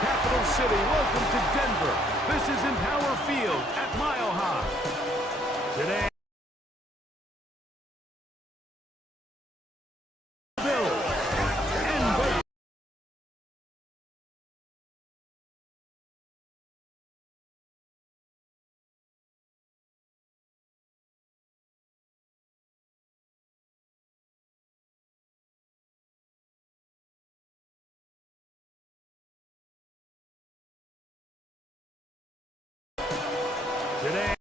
Capital City, welcome to Denver. This is Empower Field at Mile High. Today, Today,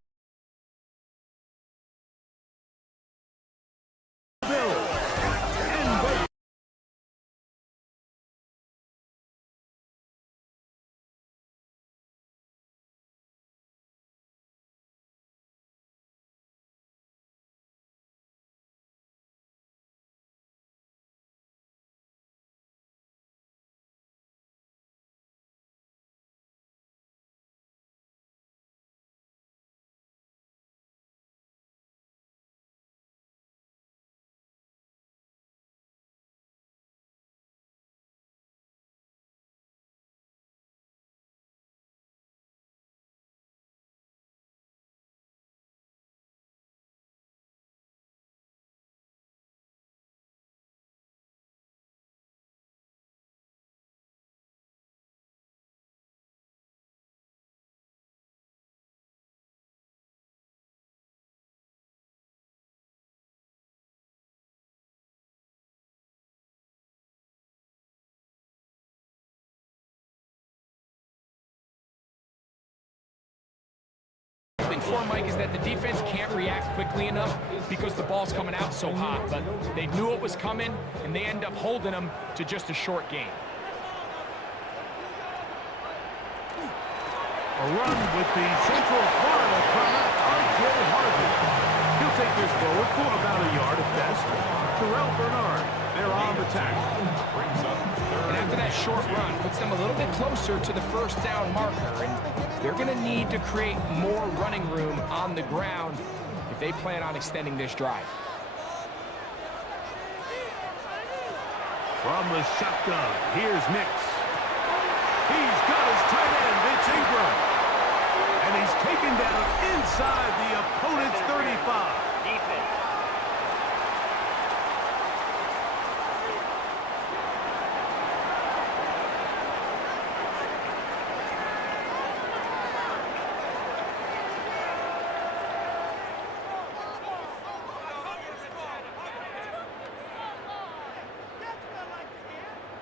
For Mike is that the defense can't react quickly enough because the ball's coming out so hot, but they knew it was coming and they end up holding them to just a short gain. a run with the Central Florida product, R.J. Harvey. He'll take this forward for about a yard at best. Terrell Bernard, they're on the tackle. And after that short run, puts them a little bit closer to the first down marker, and they're going to need to create more running room on the ground if they plan on extending this drive. From the shotgun, here's Nix. He's got his tight end, it's Ingram. And he's taken down inside the opponent's 35.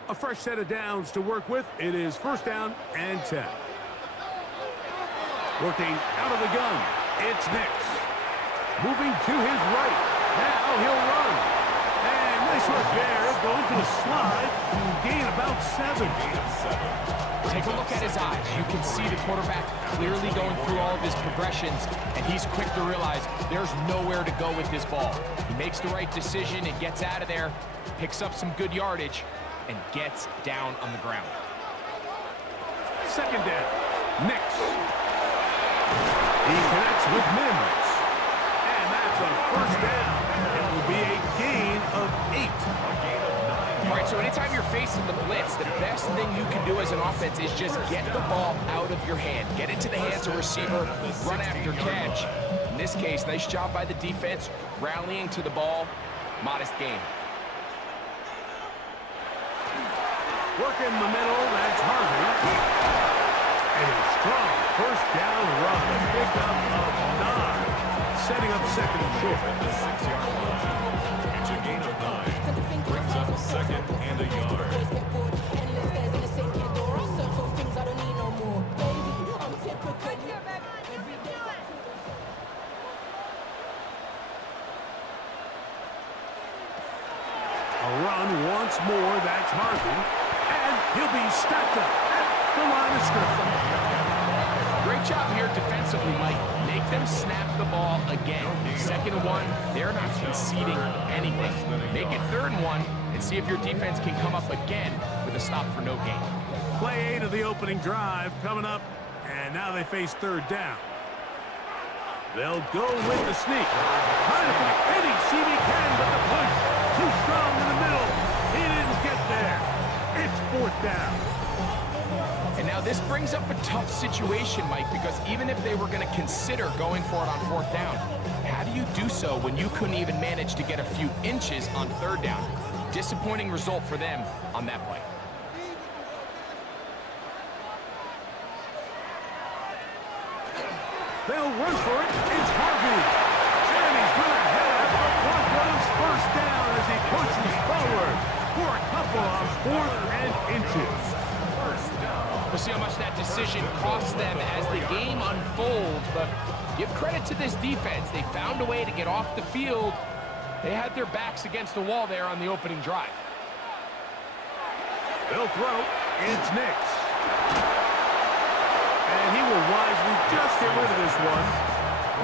A fresh set of downs to work with. It is first down and 10. Working out of the gun. It's Nix. Moving to his right. Now he'll run. And nice work there. Going to a slide. Gain about 7. Take a look at his eyes. You can see the quarterback clearly going through all of his progressions, and he's quick to realize there's nowhere to go with this ball. He makes the right decision and gets out of there, picks up some good yardage, and gets down on the ground. Second down. Nix. He connects with Mims. And that's a first down. It will be a gain of 8. All right, so anytime you're facing the blitz, the best thing you can do as an offense is just get the ball out of your hand. Get it to the hands of a receiver, run after catch. In this case, nice job by the defense, rallying to the ball. Modest gain. Work in the middle, that's Harvey. A strong first down run. Pick up of 9. Setting up second and short. The 6-yard line. It's a gain of 9. Brings up second and a yard. A run once more, that's Harvey. He'll be stacked up at the line of scrimmage. Great job here defensively, Mike. Make them snap the ball again. 2nd and 1, they're not conceding anything. Make it 3rd and 1 and see if your defense can come up again with a stop for no gain. Play 8 of the opening drive coming up, and now they face 3rd down. They'll go with the sneak. Trying to find any seam he can, but the push too strong in the middle. He didn't get there. It's 4th down. And now this brings up a tough situation, Mike, because even if they were going to consider going for it on 4th down, how do you do so when you couldn't even manage to get a few inches on 3rd down? Disappointing result for them on that play. They'll run for it. It's Harvey. And he's going to have the Broncos first down as he pushes forward for a couple of 4th and inches. We'll see how much that decision costs them as the game unfolds, but give credit to this defense. They found a way to get off the field. They had their backs against the wall there on the opening drive. They'll throw. It's Nix. And he will wisely just get rid of this one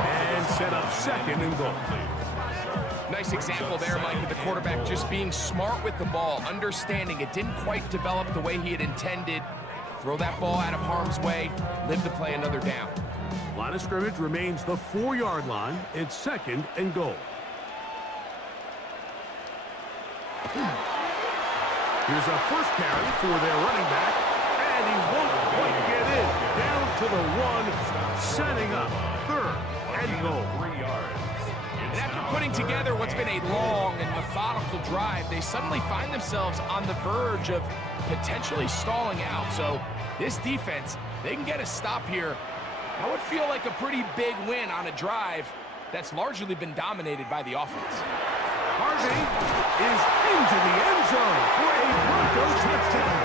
and set up 2nd and goal. Nice example there, Mike, of the quarterback just being smart with the ball, understanding it didn't quite develop the way he had intended. Throw that ball out of harm's way, live to play another down. Line of scrimmage remains the 4-yard line. It's 2nd and goal. Here's a first carry for their running back, and he won't quite get in. Down to the 1, setting up 3rd and goal. 3 yards. And after putting together what's been a long and methodical drive, they suddenly find themselves on the verge of potentially stalling out. So this defense, they can get a stop here. That would feel like a pretty big win on a drive that's largely been dominated by the offense. Harvey is into the end zone for a Broncos touchdown.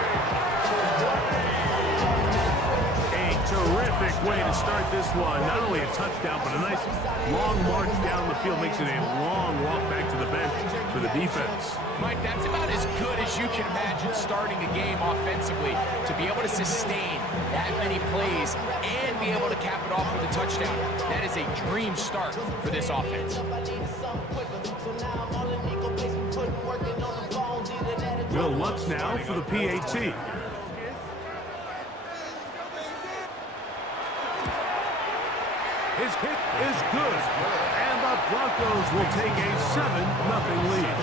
A terrific way to start this one. Not only a touchdown, but a nice long march down the field. Makes it a long walk back to the bench for the defense. Mike, that's about as good as you can imagine starting a game offensively. To be able to sustain that many plays and be able to cap it off with a touchdown, that is a dream start for this offense. Will Lutz now for the PAT. His kick is good, and the Broncos will take a 7-0 lead.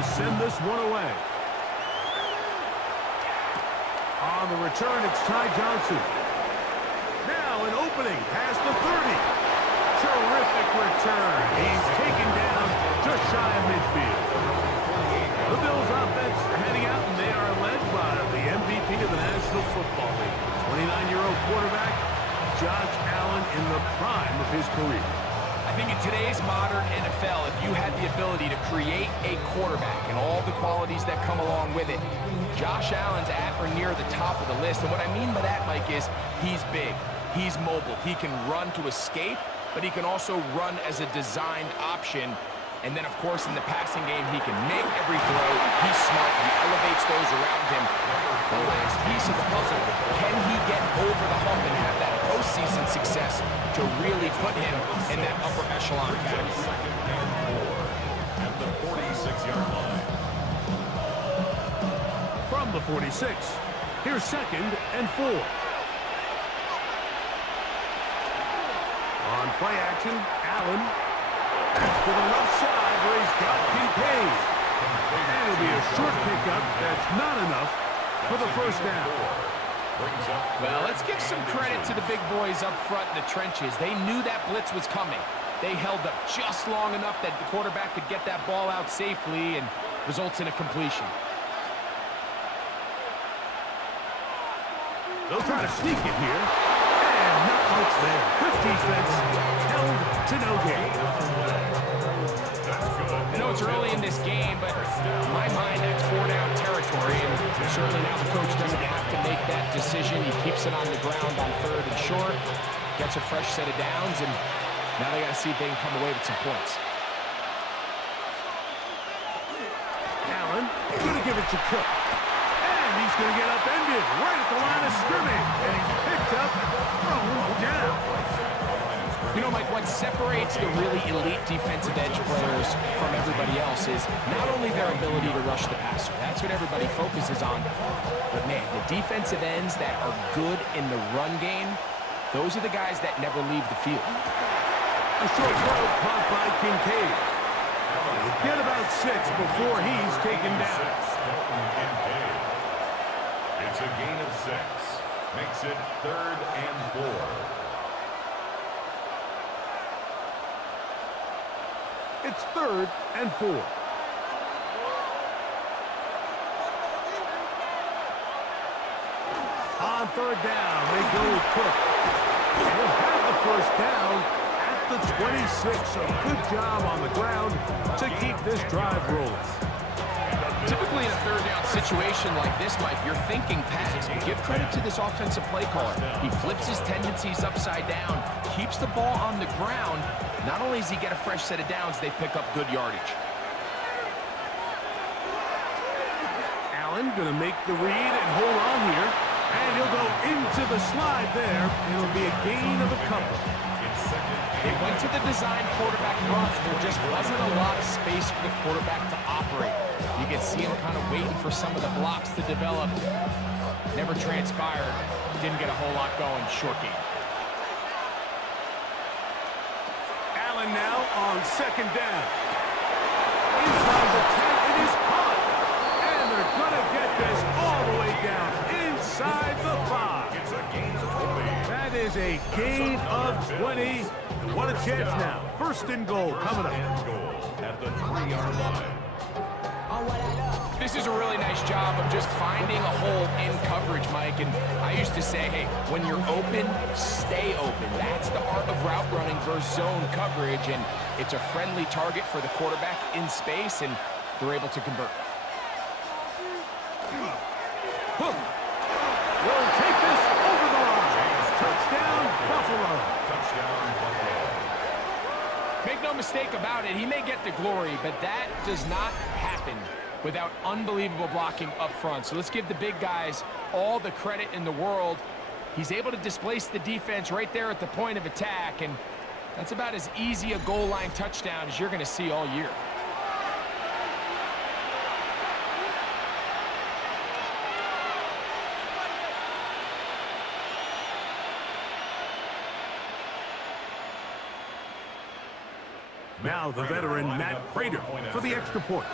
Send this one away. On the return, it's Ty Johnson. Now an opening past the 30. Terrific return. He's taken down just shy of midfield. The Bills offense heading out, and they are led by the MVP of the National Football League, 29-year-old quarterback, Josh Allen, in the prime of his career. I think in today's modern NFL, if you had the ability to create a quarterback and all the qualities that come along with it, Josh Allen's at or near the top of the list. And what I mean by that, Mike, is he's big, he's mobile, he can run to escape, but he can also run as a designed option. And then, of course, in the passing game, he can make every throw. He's smart, he elevates those around him. The last piece of the puzzle, can he get over the hump and have that postseason success to really put him in that upper echelon category? At the 46-yard line. From the 46, here's 2nd and 4. On play action, Allen. Back to the left side where he's got Kincaid. And it'll be a short pickup. That's not enough for the first down. Well, let's give some credit to the big boys up front in the trenches. They knew that blitz was coming. They held up just long enough that the quarterback could get that ball out safely and results in a completion. They'll try to sneak it here. And not much there. Good defense. Held to no gain. I know it's early in this game, but in my mind, that's 4-down territory, and certainly now the coach doesn't have to make that decision. He keeps it on the ground on 3rd and short, gets a fresh set of downs, and now they got to see if they can come away with some points. Allen, going to give it to Cook. And he's going to get upended right at the line of scrimmage. And he's picked up and thrown down. You know, Mike, what separates the really elite defensive edge players from everybody else is not only their ability to rush the passer. That's what everybody focuses on. But, man, the defensive ends that are good in the run game, those are the guys that never leave the field. A short throw caught by Kincaid. Get about 6 before he's taken down. It's a gain of 6. Makes it 3rd and 4. It's 3rd and 4. On 3rd down, they go with Cook. They'll have the first down at the 26. So good job on the ground to keep this drive rolling. Typically in a 3rd down situation like this, Mike, you're thinking pass. But give credit to this offensive play caller. He flips his tendencies upside down, keeps the ball on the ground. Not only does he get a fresh set of downs, they pick up good yardage. Allen going to make the read and hold on here. And he'll go into the slide there. It'll be a gain of a couple. They went to the design quarterback run, and there just wasn't a lot of space for the quarterback to operate. You can see him kind of waiting for some of the blocks to develop. Never transpired. Didn't get a whole lot going. Short game. Allen now on 2nd down. Inside the 10, it is caught. And they're going to get this all the way down inside the 5. It's a gain of 20. That is a gain of 20. What a chance now. 1st and goal coming up. And goal at the 3-yard line. This is a really nice job of just finding a hole in coverage, Mike. And I used to say, hey, when you're open, stay open. That's the art of route running versus zone coverage. And it's a friendly target for the quarterback in space, and they're able to convert. Will take this over the line. Touchdown, Buffalo. Touchdown, Buffalo. Make no mistake about it, he may get the glory, but that does not happen without unbelievable blocking up front. So let's give the big guys all the credit in the world. He's able to displace the defense right there at the point of attack, and that's about as easy a goal line touchdown as you're going to see all year. Now the veteran Matt Prater for the extra point.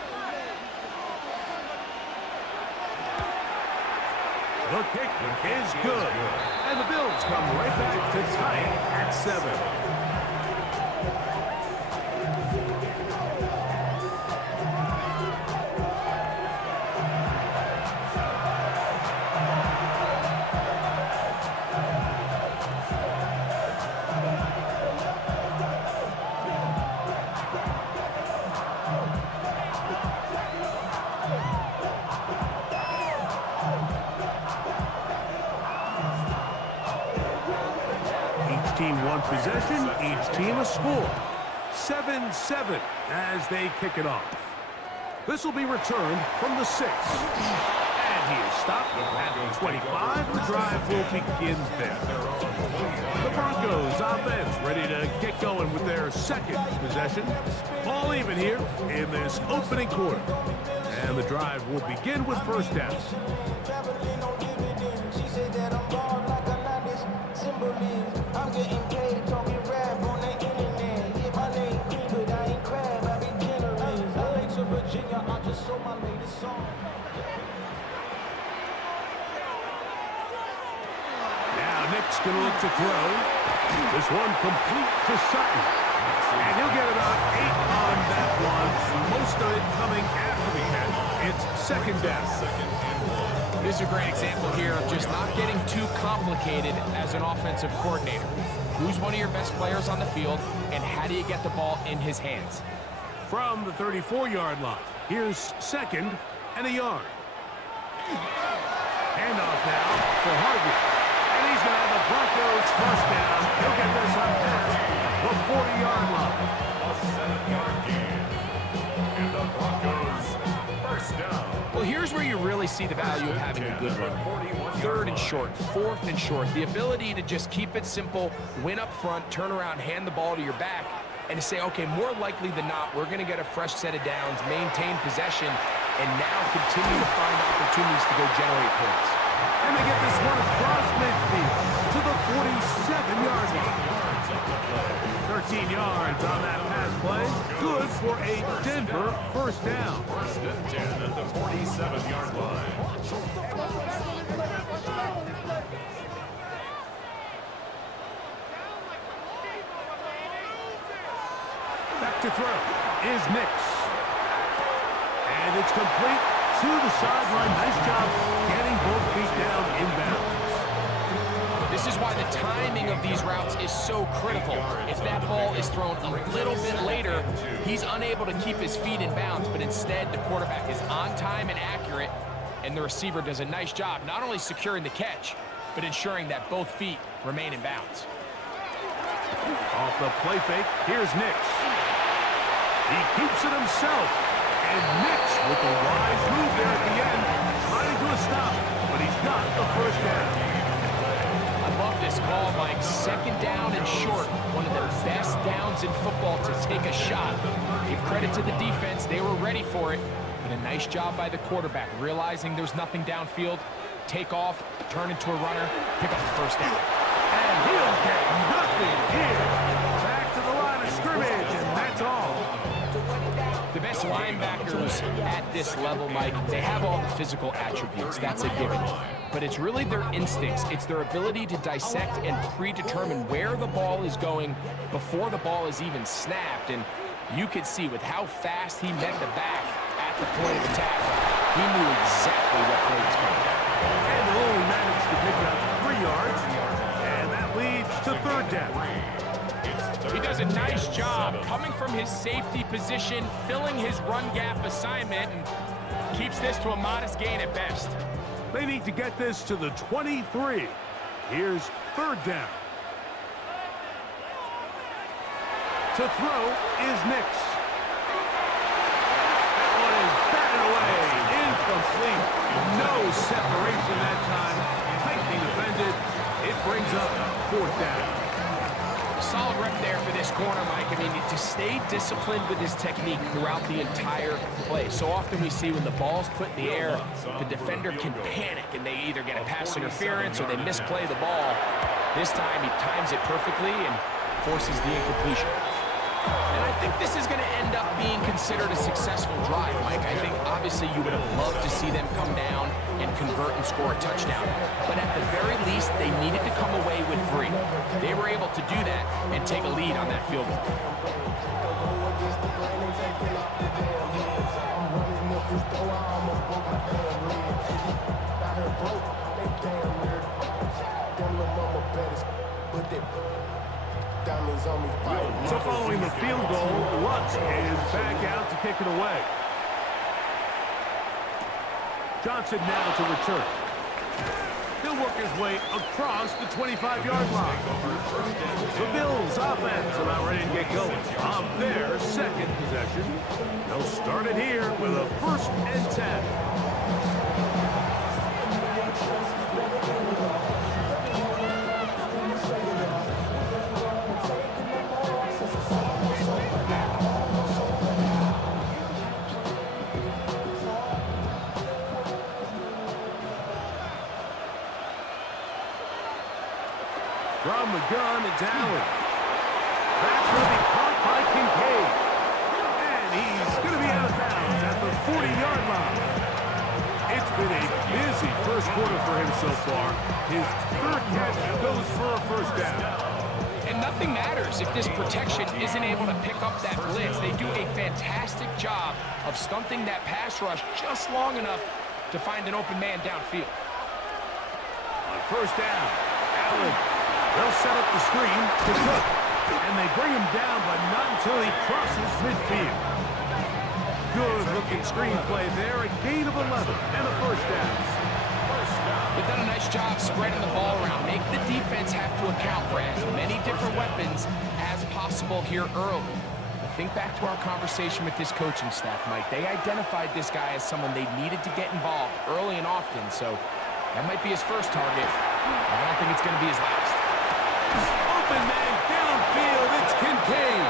The kick is good. And the Bills come right back to tie it at 7. Team one possession, each team a score. 7-7 as they kick it off. This will be returned from the 6. And he is stopped at the 25. The drive will begin there. The Broncos offense ready to get going with their 2nd possession. All even here in this opening quarter. And the drive will begin with 1st down. I'm getting paid, talking rap on the internet. Yeah, my name Cream, but I ain't crab, I be generous. LA to Virginia, I just sold my latest song. Now Nick's going to look to throw. This one complete to Sutton. And he'll get about 8 on that one. Most of it coming after the catch. It's 2nd down. This is a great example here of just not getting too complicated as an offensive coordinator. Who's one of your best players on the field, and how do you get the ball in his hands? From the 34-yard line, here's 2nd and a yard. Handoff now for Harvey. And he's got the Broncos first down. He'll get this on past the 40-yard line. A 7-yard gain. And the Broncos first down. Well, here's where you really see the value of having a good run. 3rd and short, 4th and short. The ability to just keep it simple, win up front, turn around, hand the ball to your back, and to say, okay, more likely than not, we're going to get a fresh set of downs, maintain possession, and now continue to find opportunities to go generate points. And they get this one across midfield to the 47-yard line. 13 yards on that pass play. Good for a Denver first down. 1st and 10 at the 47-yard line. Back to throw is Nix. And it's complete to the sideline. Nice job getting both feet down inbounds. This is why the timing of these routes is so critical. If that ball is thrown a little bit later, he's unable to keep his feet in bounds, but instead the quarterback is on time and accurate, and the receiver does a nice job not only securing the catch, but ensuring that both feet remain in bounds. Off the play fake, here's Nix. He keeps it himself. And Nix with a wise move there at the end, trying to a stop, but he's got the first down. I love this call, Mike. 2nd down and short. One of the best downs in football to take a shot. Give credit to the defense. They were ready for it. But a nice job by the quarterback, realizing there's nothing downfield. Take off, turn into a runner, pick up the first down. And he'll get nothing here. Back to the line of scrimmage, and that's all. The best linebackers at this level, Mike, they have all the physical attributes. That's a given. But it's really their instincts. It's their ability to dissect and predetermine where the ball is going before the ball is even snapped. And you could see with how fast he met the back at the point of attack, he knew exactly what play was coming. And they'll only manage to pick up 3 yards, and that leads to 3rd down. He does a nice job coming from his safety position, filling his run gap assignment, and keeps this to a modest gain at best. They need to get this to the 23. Here's 3rd down. To throw is Nix. That one is batted away. Incomplete. No separation that time. Tightly defended. It brings up 4th down. Solid rep there for this corner, Mike. I mean, to stay disciplined with his technique throughout the entire play. So often we see when the ball's put in the air, the defender can panic and they either get a pass interference or they misplay the ball. This time he times it perfectly and forces the incompletion. And I think this is going to end up being considered a successful drive, Mike. I think obviously you would have loved to see them come down and convert and score a touchdown. But at the very least, they needed to come away with 3. They were able to do that and take a lead on that field goal. So following the field goal, Lutz is back out to kick it away. Johnson now to return. He'll work his way across the 25-yard line. The Bills offense about ready to get going on their 2nd possession. They'll start it here with a 1st and 10. From the gun, it's Allen. That's going to be caught by Kincaid. And he's going to be out of bounds at the 40-yard line. It's been a busy first quarter for him so far. His 3rd catch goes for a 1st down. And nothing matters if this protection isn't able to pick up that blitz. They do a fantastic job of stunting that pass rush just long enough to find an open man downfield. On 1st down, Allen. They'll set up the screen to Cook, and they bring him down, but not until he crosses midfield. Good-looking screenplay there, a gain of 11 and a 1st down. They've done a nice job spreading the ball around. Make the defense have to account for as many different weapons as possible here early. The think back to our conversation with this coaching staff, Mike. They identified this guy as someone they needed to get involved early and often, so that might be his first target. I don't think it's going to be his last. Open man downfield, it's Kincaid.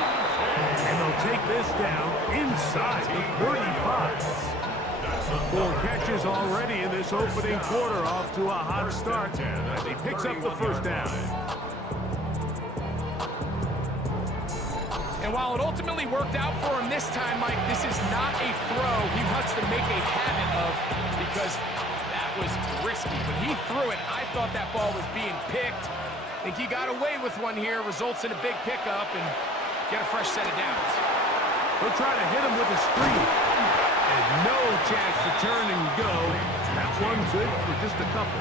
And they'll take this down inside the 35. 4 catches already in this opening quarter, off to a hot start as he picks up the first down. And while it ultimately worked out for him this time, Mike, this is not a throw he wants to make a habit of, because that was risky. When he threw it, I thought that ball was being picked. I think he got away with one here, results in a big pickup, and get a fresh set of downs. They'll try to hit him with a screen. And no chance to turn and go. That one good for just a couple.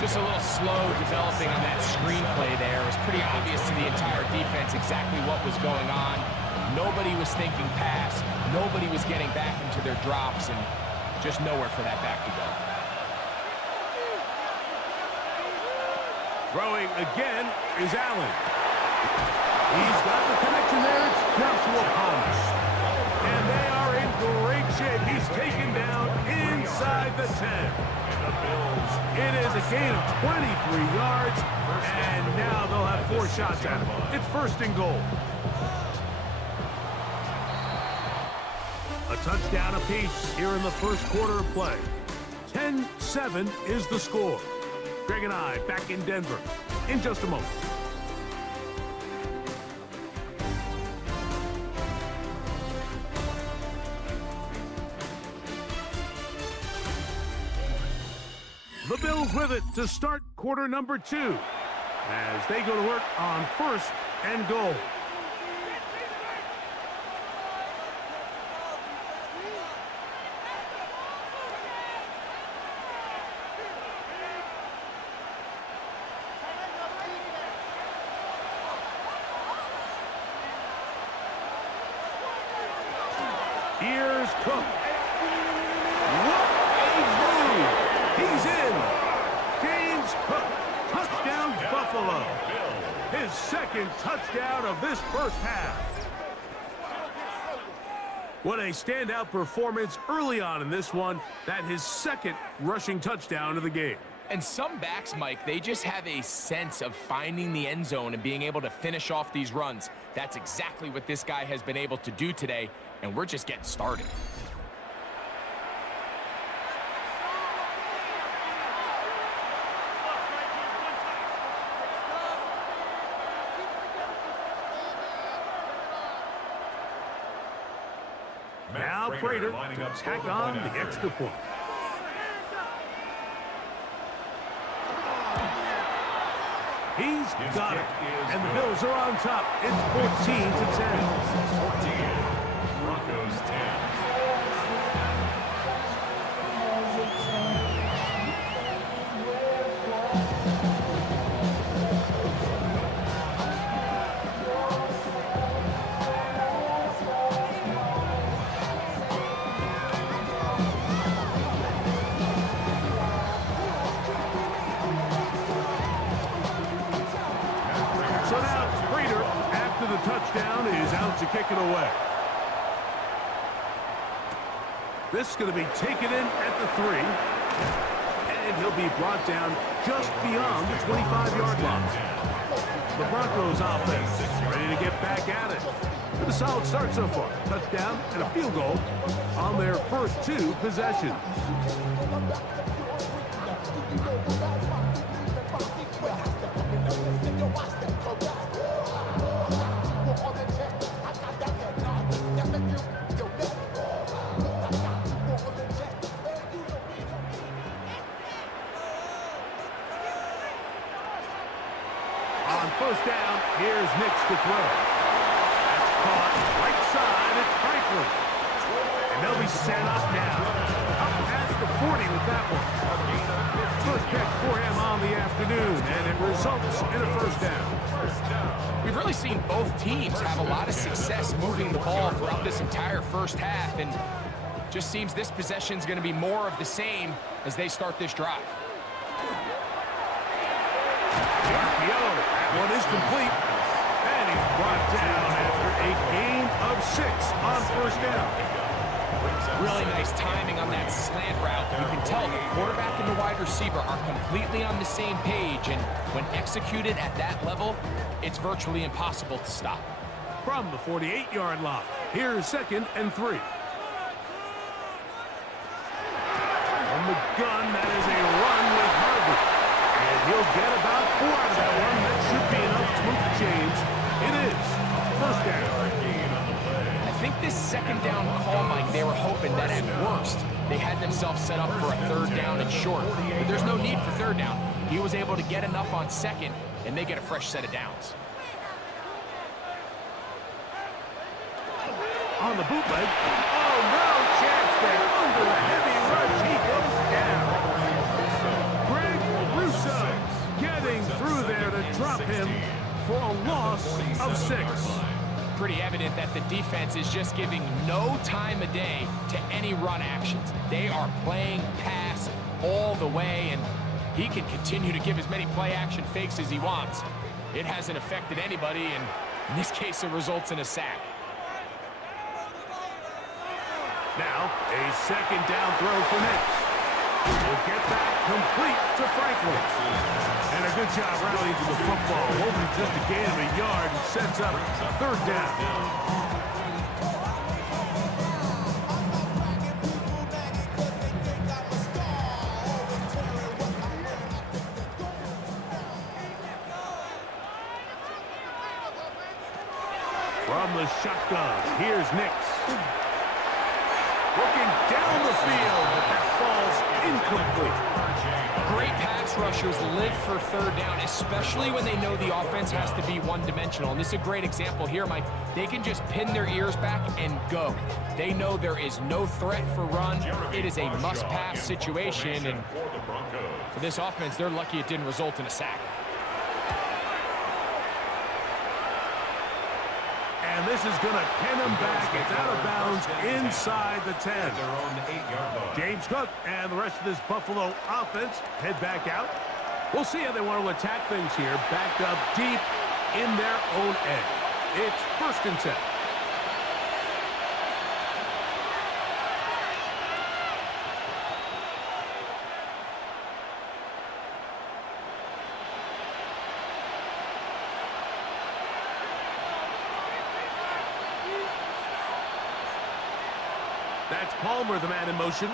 Just a little slow developing on that screenplay there. It was pretty obvious to the entire defense exactly what was going on. Nobody was thinking pass. Nobody was getting back into their drops, and just nowhere for that back to go. Throwing again is Allen. He's got the connection there. It's Joshua Palmer. And they are in great shape. He's taken down inside the 10. It is a gain of 23 yards, and now they'll have 4 shots at him. It's first and goal. A touchdown apiece here in the first quarter of play. 10-7 is the score. Greg and I back in Denver in just a moment. The Bills with it to start quarter number 2 as they go to work on first and goal. Here's Cook. What a move! He's in. James Cook, touchdown Buffalo. His second touchdown of this first half. What a standout performance early on in this one. That his second rushing touchdown of the game. And some backs, Mike, they just have a sense of finding the end zone and being able to finish off these runs. That's exactly what this guy has been able to do today, and we're just getting started. Now Prater to tack on the extra point. He's got it, and the Bills are on top. It's 14-10. 14. Broncos 10. So now Prater, after the touchdown, is out to kick it away. This is going to be taken in at the 3. And he'll be brought down just beyond the 25-yard line. The Broncos offense ready to get back at it. With a solid start so far. Touchdown and a field goal on their first 2 possessions. On first down, here's Nix to throw. That's caught right side. It's Franklin. And they'll be set up now. Up past the 40 with that one. First catch for him on the afternoon, and it results in a first down. We've really seen both teams have a lot of success moving the ball throughout this entire first half, and just seems this possession is going to be more of the same as they start this drive. The RPO, that one is complete, and he's brought down after a gain of 6 on first down. Really nice timing on that slant route. You can tell the quarterback and the wide receiver are completely on the same page, and when executed at that level, it's virtually impossible to stop. From the 48-yard line, here's 2nd and 3. From the gun, that is a run with Harvey. And he'll get about 4 out of that one. That should be enough to move the chains. It is first down. I think this 2nd down call, Mike, they were hoping that at worst, they had themselves set up for a 3rd down and short. But there's no need for 3rd down. He was able to get enough on 2nd, and they get a fresh set of downs. On the bootleg. Oh, no chance there. Under the heavy rush, he goes down. Greg Russo getting through there to drop him for a loss of 6. Pretty evident that the defense is just giving no time of day to any run actions. They are playing pass all the way, and he can continue to give as many play-action fakes as he wants. It hasn't affected anybody, and in this case, it results in a sack. Now, a 2nd down throw for Nix. He'll get that complete to Franklin. And a good job rallying to the football. Hoping just a gain of a yard and sets up 3rd down. From the shotgun, here's Nix. Looking down the field, but that falls incomplete. Great pass rushers live for 3rd down, especially when they know the offense has to be one-dimensional. And this is a great example here, Mike. They can just pin their ears back and go. They know there is no threat for run. It is a must-pass situation, and for this offense, they're lucky it didn't result in a sack. And this is going to pin him back. It's out of bounds inside the 10. James Cook and the rest of this Buffalo offense head back out. We'll see how they want to attack things here. Backed up deep in their own end. It's 1st and 10. That's Palmer, the man in motion.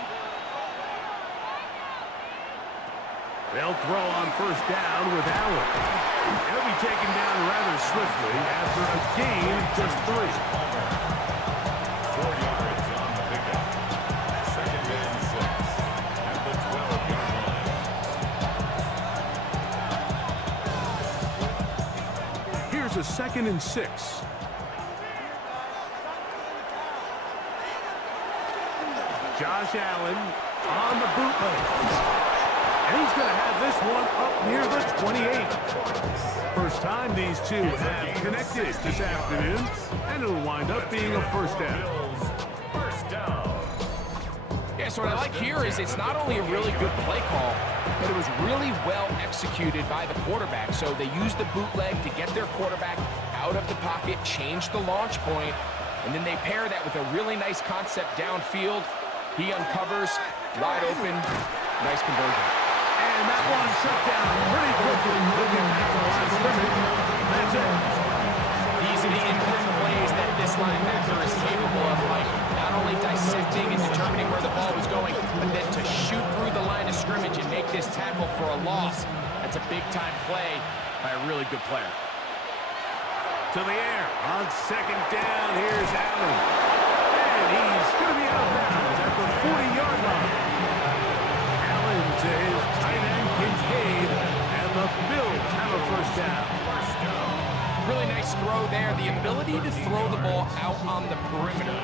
They'll throw on 1st down with Allen. He'll be taken down rather swiftly after a gain of just 3. 4 yards on the pickup. 2nd and 6 at the 12-yard line. Here's a 2nd and 6. Josh Allen on the bootleg. And he's going to have this one up near the 28. First time these two have connected this afternoon, and it'll wind up being a 1st down. First down. Yeah, so what I like here is it's not only a really good play call, but it was really well executed by the quarterback. So they used the bootleg to get their quarterback out of the pocket, change the launch point, and then they pair that with a really nice concept downfield. He uncovers, wide open, nice conversion. And that one shut down pretty quickly. Looking back to the line of scrimmage. That's it. These are the impact plays that this linebacker is capable of, like not only dissecting and determining where the ball was going, but then to shoot through the line of scrimmage and make this tackle for a loss. That's a big-time play by a really good player. To the air on 2nd down. Here's Allen. And he's going to be out of bounds at the 40-yard line. Allen to his tight end, Kincaid, and the Bills have a 1st down. Really nice throw there. The ability to throw the ball out on the perimeter.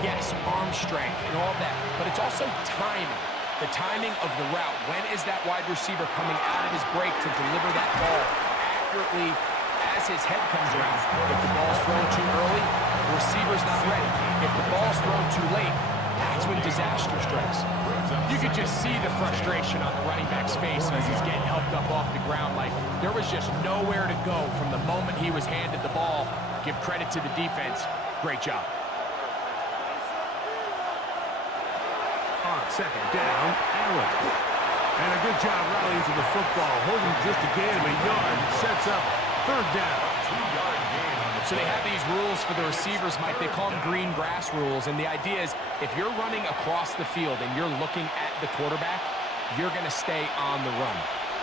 Yes, arm strength and all that, but it's also timing. The timing of the route. When is that wide receiver coming out of his break to deliver that ball accurately as his head comes around? If the ball's thrown too early, the receiver's not ready. If the ball's thrown too late, that's when disaster strikes. You could just see the frustration on the running back's face as he's getting helped up off the ground. Like, there was just nowhere to go from the moment he was handed the ball. Give credit to the defense. Great job. Second down, Allen. And a good job rallying to the football, holding just a gain of a yard, and sets up third down. 2-yard gain on the So they have these rules for the receivers, Mike. They call them green grass rules. And the idea is if you're running across the field and you're looking at the quarterback, you're going to stay on the run.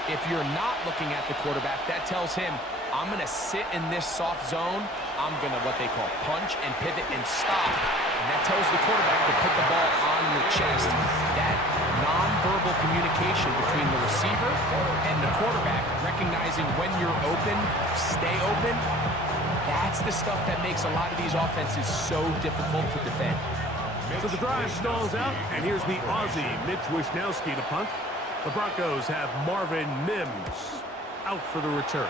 If you're not looking at the quarterback, that tells him, I'm going to sit in this soft zone. I'm going to, what they call, punch and pivot and stop. And that tells the quarterback to put the ball on your chest. That nonverbal communication between the receiver and the quarterback, recognizing when you're open, stay open, that's the stuff that makes a lot of these offenses so difficult to defend. So the drive stalls out, and here's the Aussie, Mitch Wishnowsky, to punt. The Broncos have Marvin Mims out for the return.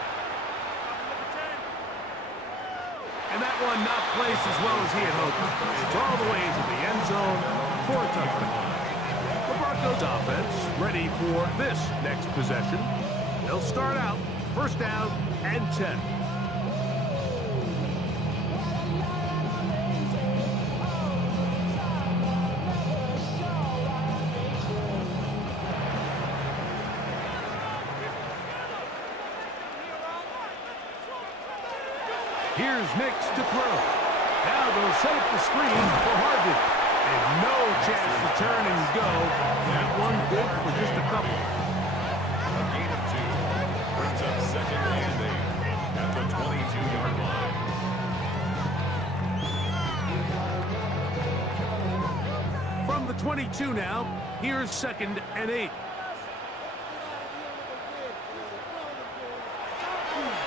And that one not placed as well as he had hoped. It's all the way into the end zone for a touchdown. The Broncos offense ready for this next possession. They'll start out first down and 10. Here's Nix to throw. Now they'll set up the screen for Harvey. And no chance to turn and go. That one good for just a couple. A gain of 2. Brings up second and 8 at the 22-yard line. From the 22 now, here's second and 8.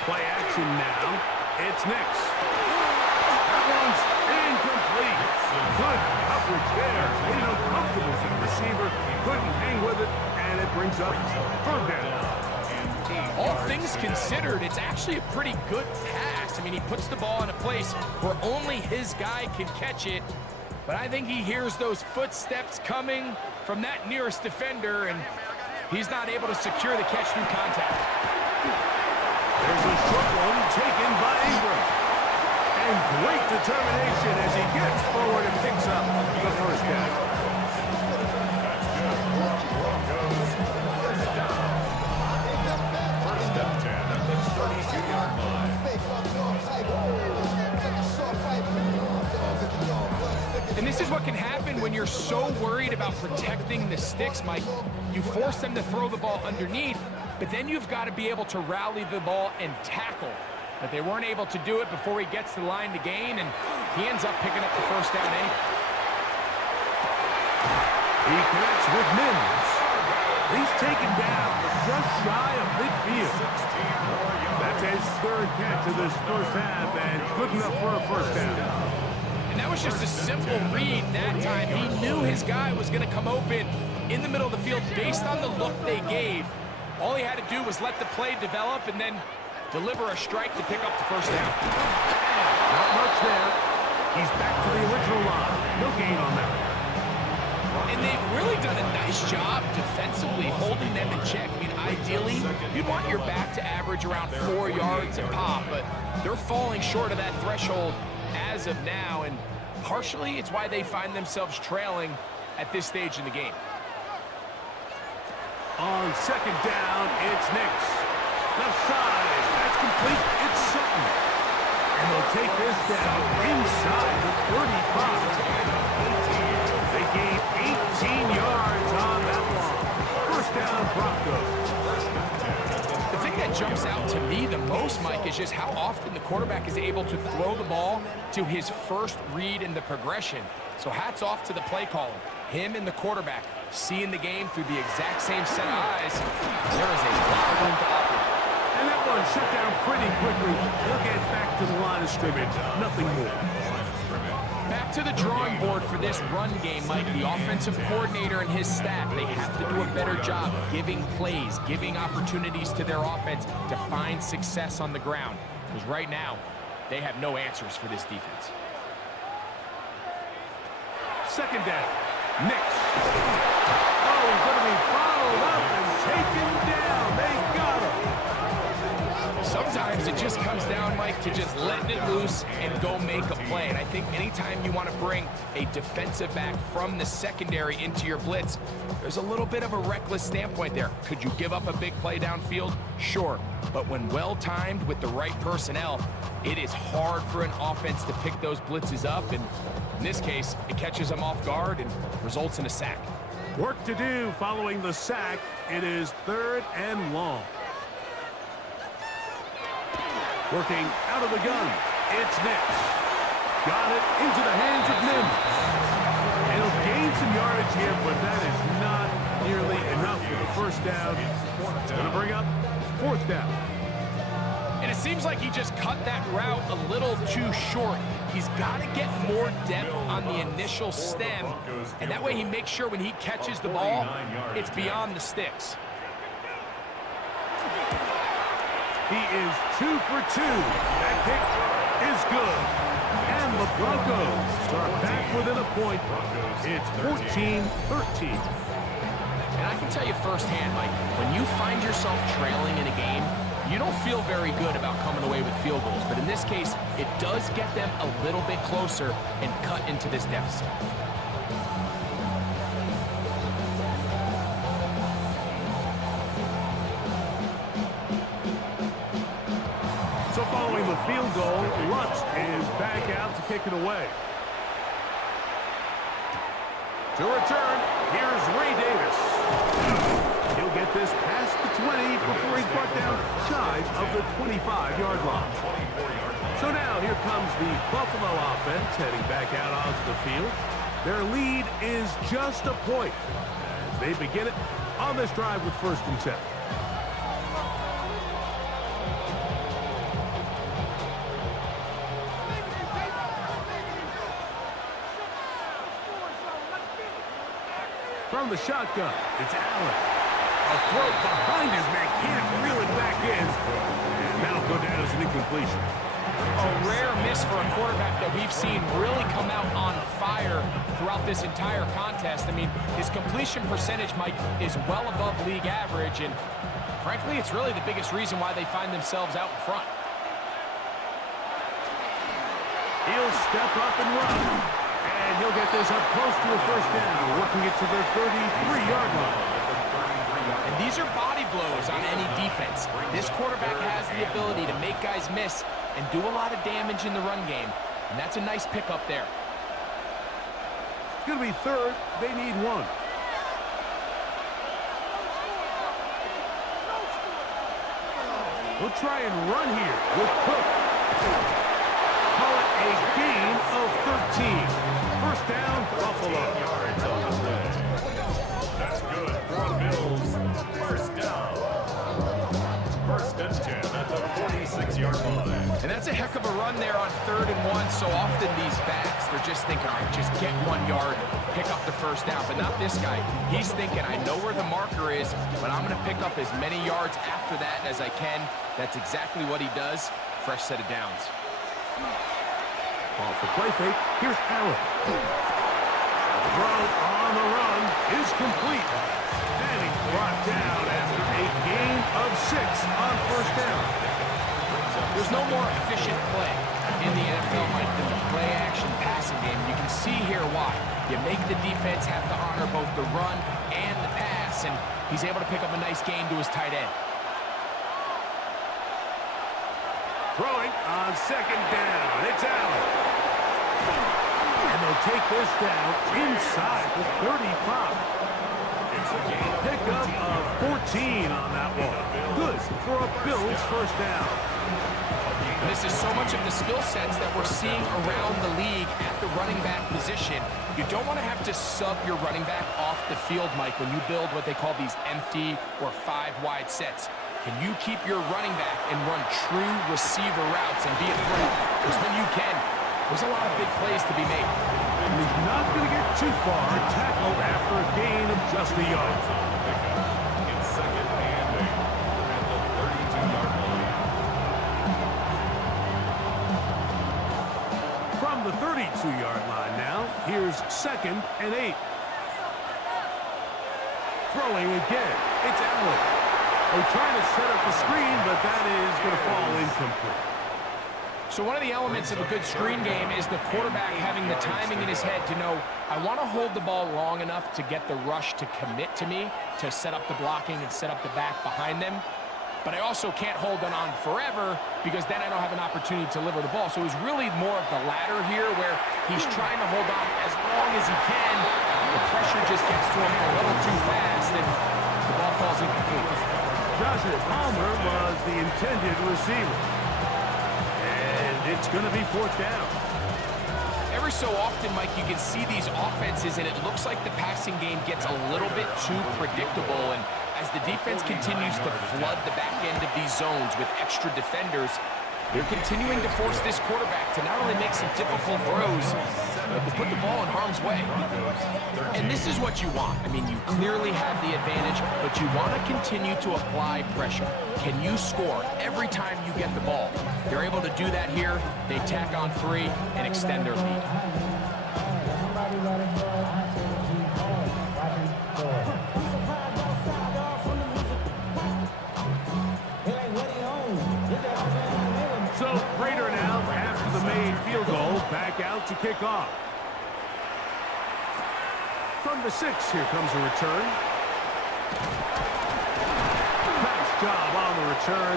Play action now. It's Nix. That one's incomplete. Good coverage there. Made it uncomfortable for the receiver. Couldn't hang with it, and it brings up third down. All things considered, it's actually a pretty good pass. I mean, he puts the ball in a place where only his guy can catch it. But I think he hears those footsteps coming from that nearest defender, and he's not able to secure the catch through contact. There's a short one taken by Ingram. And great determination as he gets forward and picks up the first down. That's good. Broncos first down. First and 10 at the 32-yard line. And this is what can happen when you're so worried about protecting the sticks, Mike. You force them to throw the ball underneath, but then you've got to be able to rally the ball and tackle. But they weren't able to do it before he gets to the line to gain, and he ends up picking up the first down anyway. He connects with Mims. He's taken down just shy of midfield. That's his third catch of this first half, and good enough for a first down. And that was just a simple read that time. He knew his guy was going to come open in the middle of the field based on the look they gave. All he had to do was let the play develop and then deliver a strike to pick up the first down. Not much there. He's back to the original line. No gain on that. And they've really done a nice job defensively holding them in check. I mean, ideally, you'd want your back to average around 4 yards a pop, but they're falling short of that threshold as of now, and partially it's why they find themselves trailing at this stage in the game. On second down, it's Nix. Left side, that's complete. It's Sutton. And they'll take this down inside the 35. They gained 18 yards on that one. First down, Broncos. The thing that jumps out to me the most, Mike, is just how often the quarterback is able to throw the ball to his first read in the progression. So hats off to the play caller. Him and the quarterback seeing the game through the exact same set of eyes. There is a lot of room to operate. And that one shut down pretty quickly. They'll get back to the line of scrimmage. Nothing more. Back to the drawing board for this run game, Mike. The offensive coordinator and his staff, they have to do a better job giving plays, giving opportunities to their offense to find success on the ground. Because right now, they have no answers for this defense. Second down. Nix. Oh, he's going to be bottled up and taken down. They got him. Sometimes it just comes down, Mike, to just letting it loose and go make a play. And I think anytime you want to bring a defensive back from the secondary into your blitz, there's a little bit of a reckless standpoint there. Could you give up a big play downfield? Sure. But when well-timed with the right personnel, it is hard for an offense to pick those blitzes up. And in this case, it catches them off guard and results in a sack. Work to do following the sack. It is 3rd and long. Working out of the gun. It's Nix. Got it into the hands of Mims. He'll gain some yardage here, but that is not nearly enough for the first down. It's going to bring up 4th down. And it seems like he just cut that route a little too short. He's got to get more depth on the initial stem, and that way he makes sure when he catches the ball, it's beyond the sticks. He is 2 for 2. That kick is good. And the Broncos start back within a point. It's 14-13. And I can tell you firsthand, Mike, when you find yourself trailing in a game, you don't feel very good about coming away with field goals. But in this case, it does get them a little bit closer and cut into this deficit. So following the field goal, Lutz is back out to kick it away. To return, here's Ray Davis. He'll get this past the 20 before he's brought down shy of the 25-yard line. So now here comes the Buffalo offense heading back out onto the field. Their lead is just a point as they begin it on this drive with 1st and 10. From the shotgun, it's Allen. A throw behind his man, can't reel it back in. And that'll go down as an incompletion. A rare miss for a quarterback that we've seen really come out on fire throughout this entire contest. I mean, his completion percentage, Mike, is well above league average, and frankly, it's really the biggest reason why they find themselves out in front. He'll step up and run. And he'll get this up close to a 1st down, working it to the 33-yard line. And these are body blows on any defense. This quarterback has the ability to make guys miss and do a lot of damage in the run game. And that's a nice pickup there. It's going to be 3rd. They need 1. We'll try and run here with Cook. Call it a gain of 13. 1st down, Buffalo. That's good for the Bills. 1st down. 1st and 10 at the 46-yard line. And that's a heck of a run there on 3rd and 1. So often these backs, they're just thinking, all right, just get 1 yard, pick up the 1st down. But not this guy. He's thinking, I know where the marker is, but I'm going to pick up as many yards after that as I can. That's exactly what he does. Fresh set of downs. Off the play fake, here's Allen. Throw on the run is complete. And he's brought down after a gain of 6 on 1st down. There's no more efficient play in the NFL, Mike, than the play-action passing game. You can see here why. You make the defense have to honor both the run and the pass, and he's able to pick up a nice gain to his tight end. Throwing on 2nd down, it's Allen. And they'll take this down inside the 35. Pickup of 14 on that one. Good for a Bills 1st down. This is so much of the skill sets that we're seeing around the league at the running back position. You don't want to have to sub your running back off the field, Mike, when you build what they call these empty or 5-wide sets. Can you keep your running back and run true receiver routes and be a threat? Because when you can, there's a lot of big plays to be made. And he's not going to get too far, tackled after a gain of just a yard. It's 2nd and 8 at the 32-yard line. From the 32-yard line now, here's 2nd and 8. Throwing again, it's Allen. They're trying to set up the screen, but that is going to fall incomplete. So one of the elements of a good screen game is the quarterback having the timing in his head to know, I want to hold the ball long enough to get the rush to commit to me, to set up the blocking and set up the back behind them. But I also can't hold it on forever because then I don't have an opportunity to deliver the ball. So it was really more of the latter here where he's trying to hold on as long as he can. The pressure just gets to him a little too fast and the ball falls incomplete. Joshua Palmer was the intended receiver. And it's going to be fourth down. Every so often, Mike, you can see these offenses, and it looks like the passing game gets a little bit too predictable. And as the defense continues to flood the back end of these zones with extra defenders, they're continuing to force this quarterback to not only make some difficult throws, but to put the ball in harm's way. And this is what you want. I mean, you clearly have the advantage, but you want to continue to apply pressure. Can you score every time you get the ball? They're able to do that here. They tack on 3 and extend their lead. So Raider now, after the made field goal, back out to kick off. From the 6, here comes a return. Nice job on the return.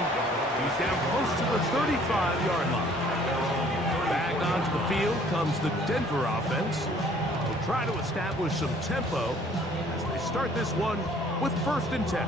He's down close to the 35-yard line. Back onto the field comes the Denver offense. We'll try to establish some tempo as they start this one with 1st and 10.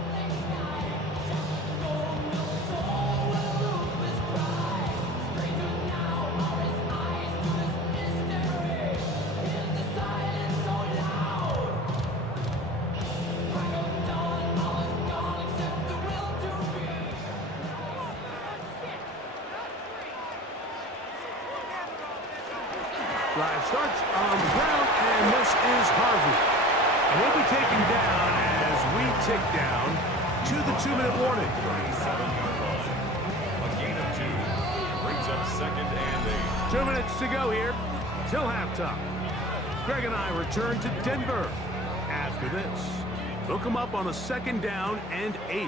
Drive starts on the ground, and this is Harvey. And he'll be taken down as we tick down to the 2-minute warning. A gain of 2 brings up 2nd and 8. 2 minutes to go here till halftime. Greg and I return to Denver. After this, they'll come up on a 2nd down and 8.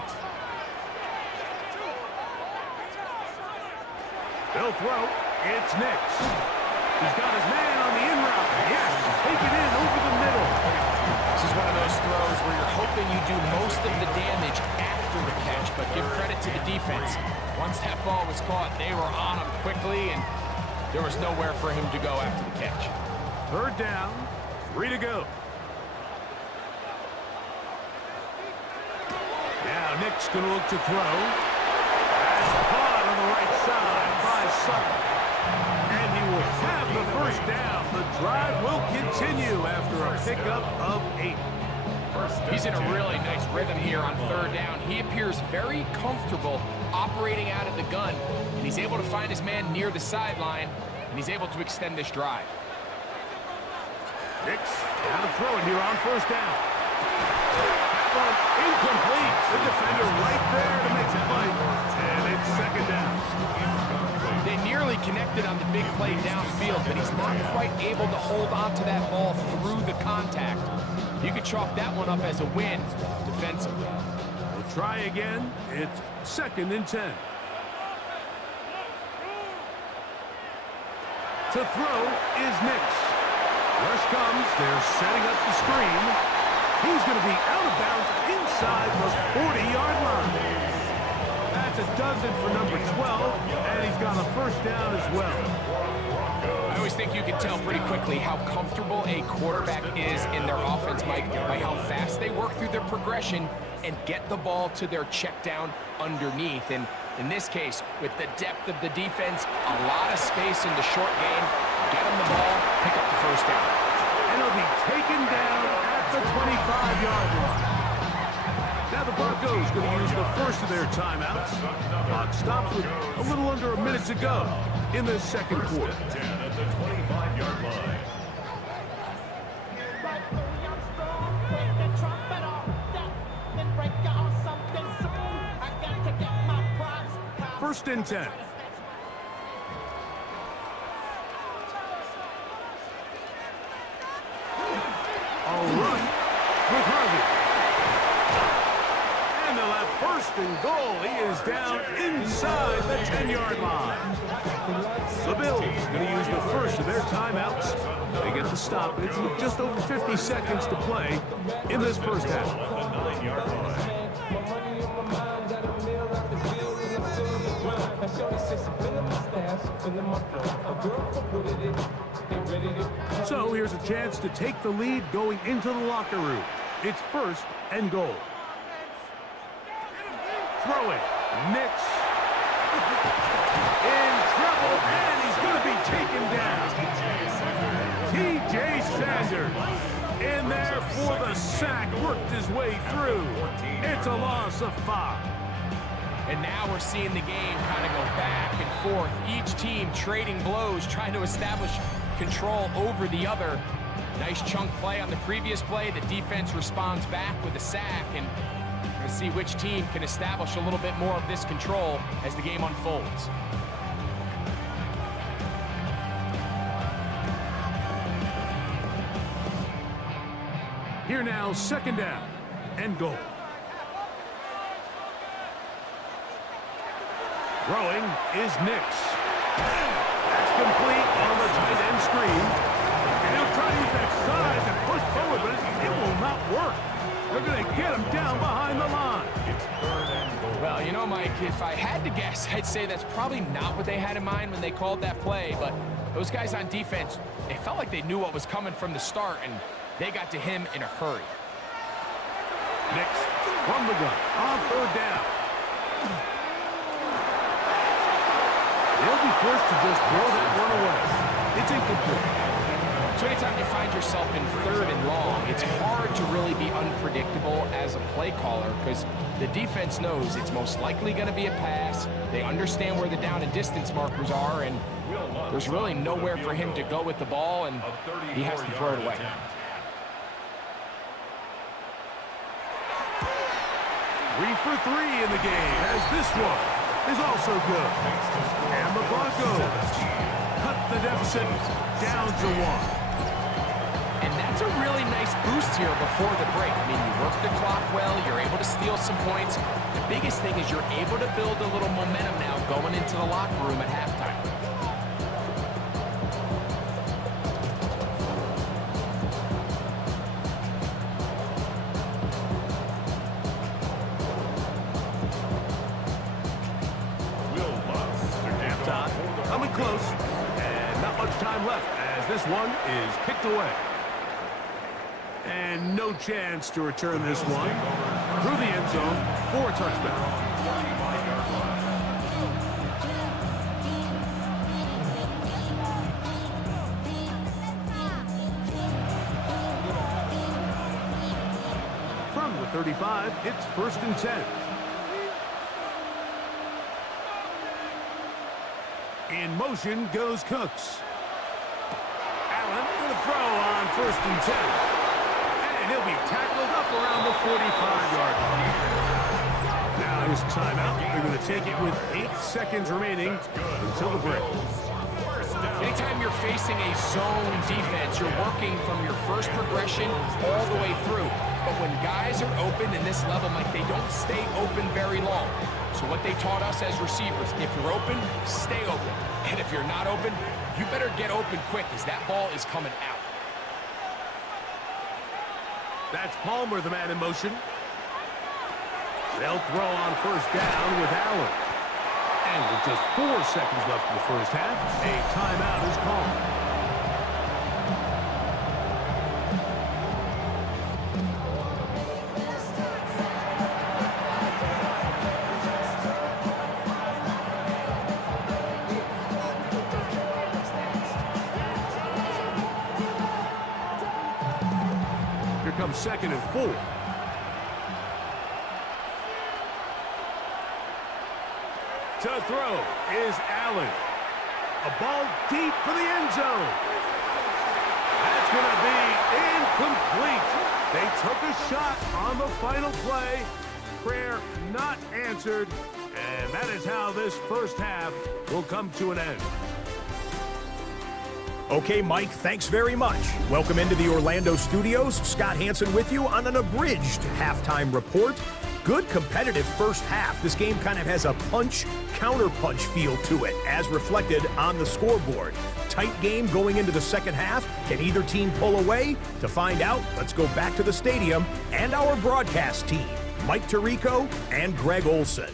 They'll throw. It's Nix. He's got his man on the in route. Yes, take it in over the middle. This is one of those throws where you're hoping you do most of the damage after the catch, but give credit to the defense. Once that ball was caught, they were on him quickly, and there was nowhere for him to go after the catch. 3rd down, 3 to go. Now Nick's going to look to throw. That's caught on the right side by Sutton. And he will have the 1st down. The drive will continue after a pickup of 8. He's in a really nice rhythm here on 3rd down. He appears very comfortable operating out of the gun, and he's able to find his man near the sideline, and he's able to extend this drive. Nix down to throw it here on 1st down. That one incomplete. The defender right there to make the play, and it's 2nd down. They nearly connected on the big play downfield, but he's not quite able to hold on to that ball through the contact. You could chalk that one up as a win defensively. We'll try again. It's 2nd and 10. To throw is Nix. Rush comes. They're setting up the screen. He's going to be out of bounds inside the 40-yard line. That's a dozen for number 12, and he's got a 1st down as well. I always think you can tell pretty quickly how comfortable a quarterback is in their offense, Mike, by how fast they work through their progression and get the ball to their check down underneath. And in this case, with the depth of the defense, a lot of space in the short game, get them the ball, pick up the 1st down. And he'll be taken down at the 25-yard line. Now the Broncos going to use the 1st of their timeouts. Clock stops with a little under a minute to go in the 2nd quarter. 10 at the 25-yard line. 1st and 10. All right, with Harvey. And they'll have 1st first and goal. He is down inside the 10-yard line. The Bills going to use the first of their timeouts. They get the stoppage with just over 50 seconds to play in this first half. So here's a chance to take the lead going into the locker room. It's first and goal. Throw it. Nix. In trouble, and he's going to be taken down. T.J. Sanders in there for the sack, worked his way through. It's a loss of 5. And now we're seeing the game kind of go back and forth. Each team trading blows, trying to establish control over the other. Nice chunk play on the previous play. The defense responds back with a sack, and we're going to see which team can establish a little bit more of this control as the game unfolds. Here now, second down and goal. Throwing is Nix. That's complete on the tight end screen. And he'll try to use that size and push forward, but it will not work. They're going to get him down behind the line. Well, you know, Mike, if I had to guess, I'd say that's probably not what they had in mind when they called that play. But those guys on defense, they felt like they knew what was coming from the start, and they got to him in a hurry. Nix from the gun on third down. They'll be forced to just throw that one away. It's incomplete. So anytime you find yourself in third and long, it's hard to really be unpredictable as a play caller because the defense knows it's most likely going to be a pass. They understand where the down and distance markers are, and there's really nowhere for him to go with the ball, and he has to throw it away. 3 for 3 in the game, as this one is also good. And the Broncos cut the deficit down to 1. And that's a really nice boost here before the break. I mean, you work the clock well, you're able to steal some points. The biggest thing is you're able to build a little momentum now going into the locker room at halftime. Coming close, and not much time left as this one is kicked away. And no chance to return this one through the end zone for a touchdown. From the 35, it's first and 10. In motion goes Cooks. Allen with a throw on first and 10. And he'll be tackled up around the 45-yard line. Now here's a timeout. They're going to take it with 8 seconds remaining until the break. Anytime you're facing a zone defense, you're working from your first progression all the way through. But when guys are open in this level, Mike, they don't stay open very long. So what they taught us as receivers, if you're open, stay open. And if you're not open, you better get open quick because that ball is coming out. That's Palmer, the man in motion. They'll throw on first down with Allen. And with just 4 seconds left in the first half, a timeout is called. Here comes second and 4. To throw is Allen. A ball deep for the end zone. That's going to be incomplete. They took a shot on the final play. Prayer not answered. And that is how this first half will come to an end. Okay, Mike, thanks very much. Welcome into the Orlando studios. Scott Hansen with you on an abridged halftime report. good competitive first half. This game kind of has a punch-counter-punch feel to it, as reflected on the scoreboard. Tight game going into the second half. Can either team pull away? To find out, let's go back to the stadium and our broadcast team, Mike Tirico and Greg Olson.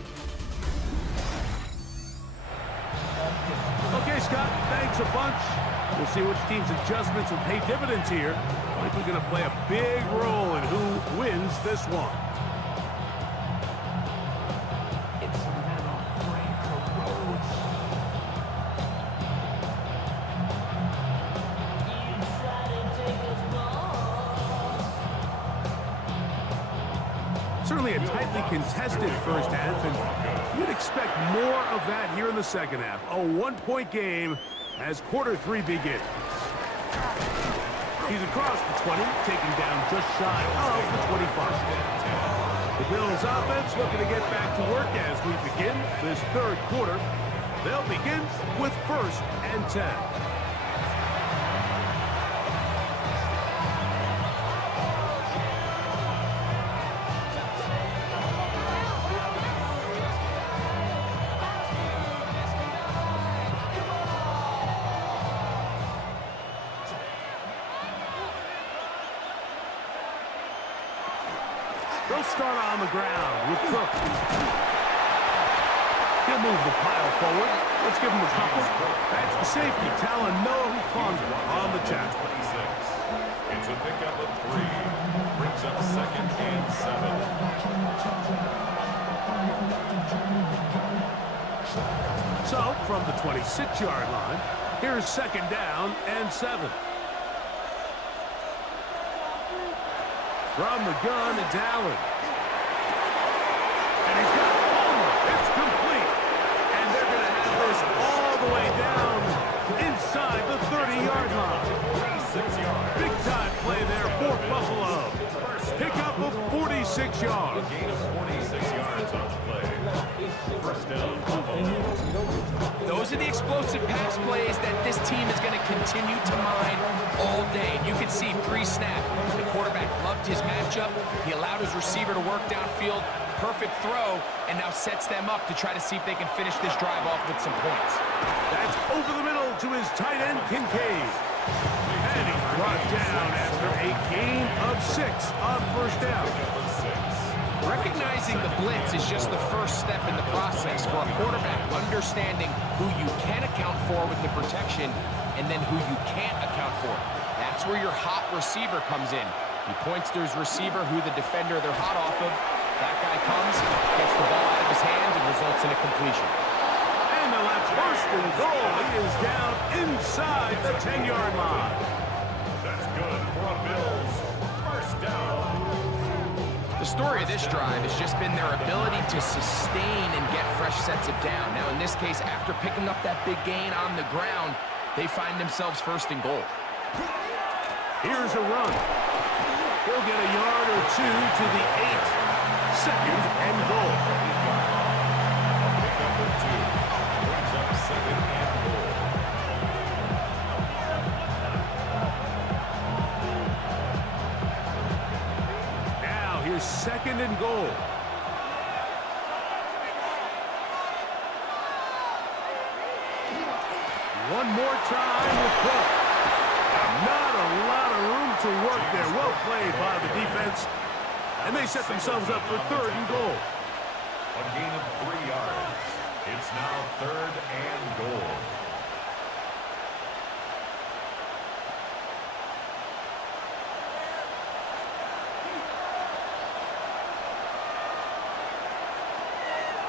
Okay, Scott, thanks a bunch. We'll see which team's adjustments will pay dividends here. I think we're going to play a big role in who wins this one. Certainly a tightly contested first half, and you'd expect more of that here in the second half. A one-point game as quarter 3 begins. He's across the 20, taken down just shy of the 25. The Bills offense looking to get back to work as we begin this third quarter. They'll begin with 1st and 10. They'll start on the ground with Cook. He'll move the pile forward. Let's give him a couple. That's the safety, Talanoa Hufanga on the tackle. 26. It's a pickup of 3. Brings up 2nd and 7. So, from the 26-yard line, here's 2nd down and 7. From the gun, it's Allen. And he's got Palmer. It's complete. And they're going to have this all the way down inside the 30-yard line. 36 yards. Big-time play there for Buffalo. Pickup of 46 yards. Gain of 46 yards on the play. 1st down, Buffalo. Those are the explosive pass plays that this team is going to continue to mine all day. And you can see pre-snap, the quarterback loved his matchup. He allowed his receiver to work downfield. Perfect throw, and now sets them up to try to see if they can finish this drive off with some points. That's over the middle to his tight end, Kincaid. And he's brought down after a gain of 6 on 1st down. Recognizing the blitz is just the first step in the process for a quarterback, understanding who you can account for with the protection and then who you can't account for. That's where your hot receiver comes in. He points to his receiver, who the defender they're hot off of. That guy comes, gets the ball out of his hands, and results in a completion. And the left 1st and goal. He is down inside the 10-yard line. That's good for Bills. 1st down. The story of this drive has just been their ability to sustain and get fresh sets of down. Now, in this case, after picking up that big gain on the ground, they find themselves 1st and goal. Here's a run. He'll get a yard or 2 to the 8. 2nd and goal. Pickup of 2. Brings up 2nd and goal. Now here's 2nd and goal. One more time with Cook. Not a lot of room to work there. Well played by the defense. And they set themselves up for 3rd and goal. A gain of 3 yards. It's now 3rd and goal.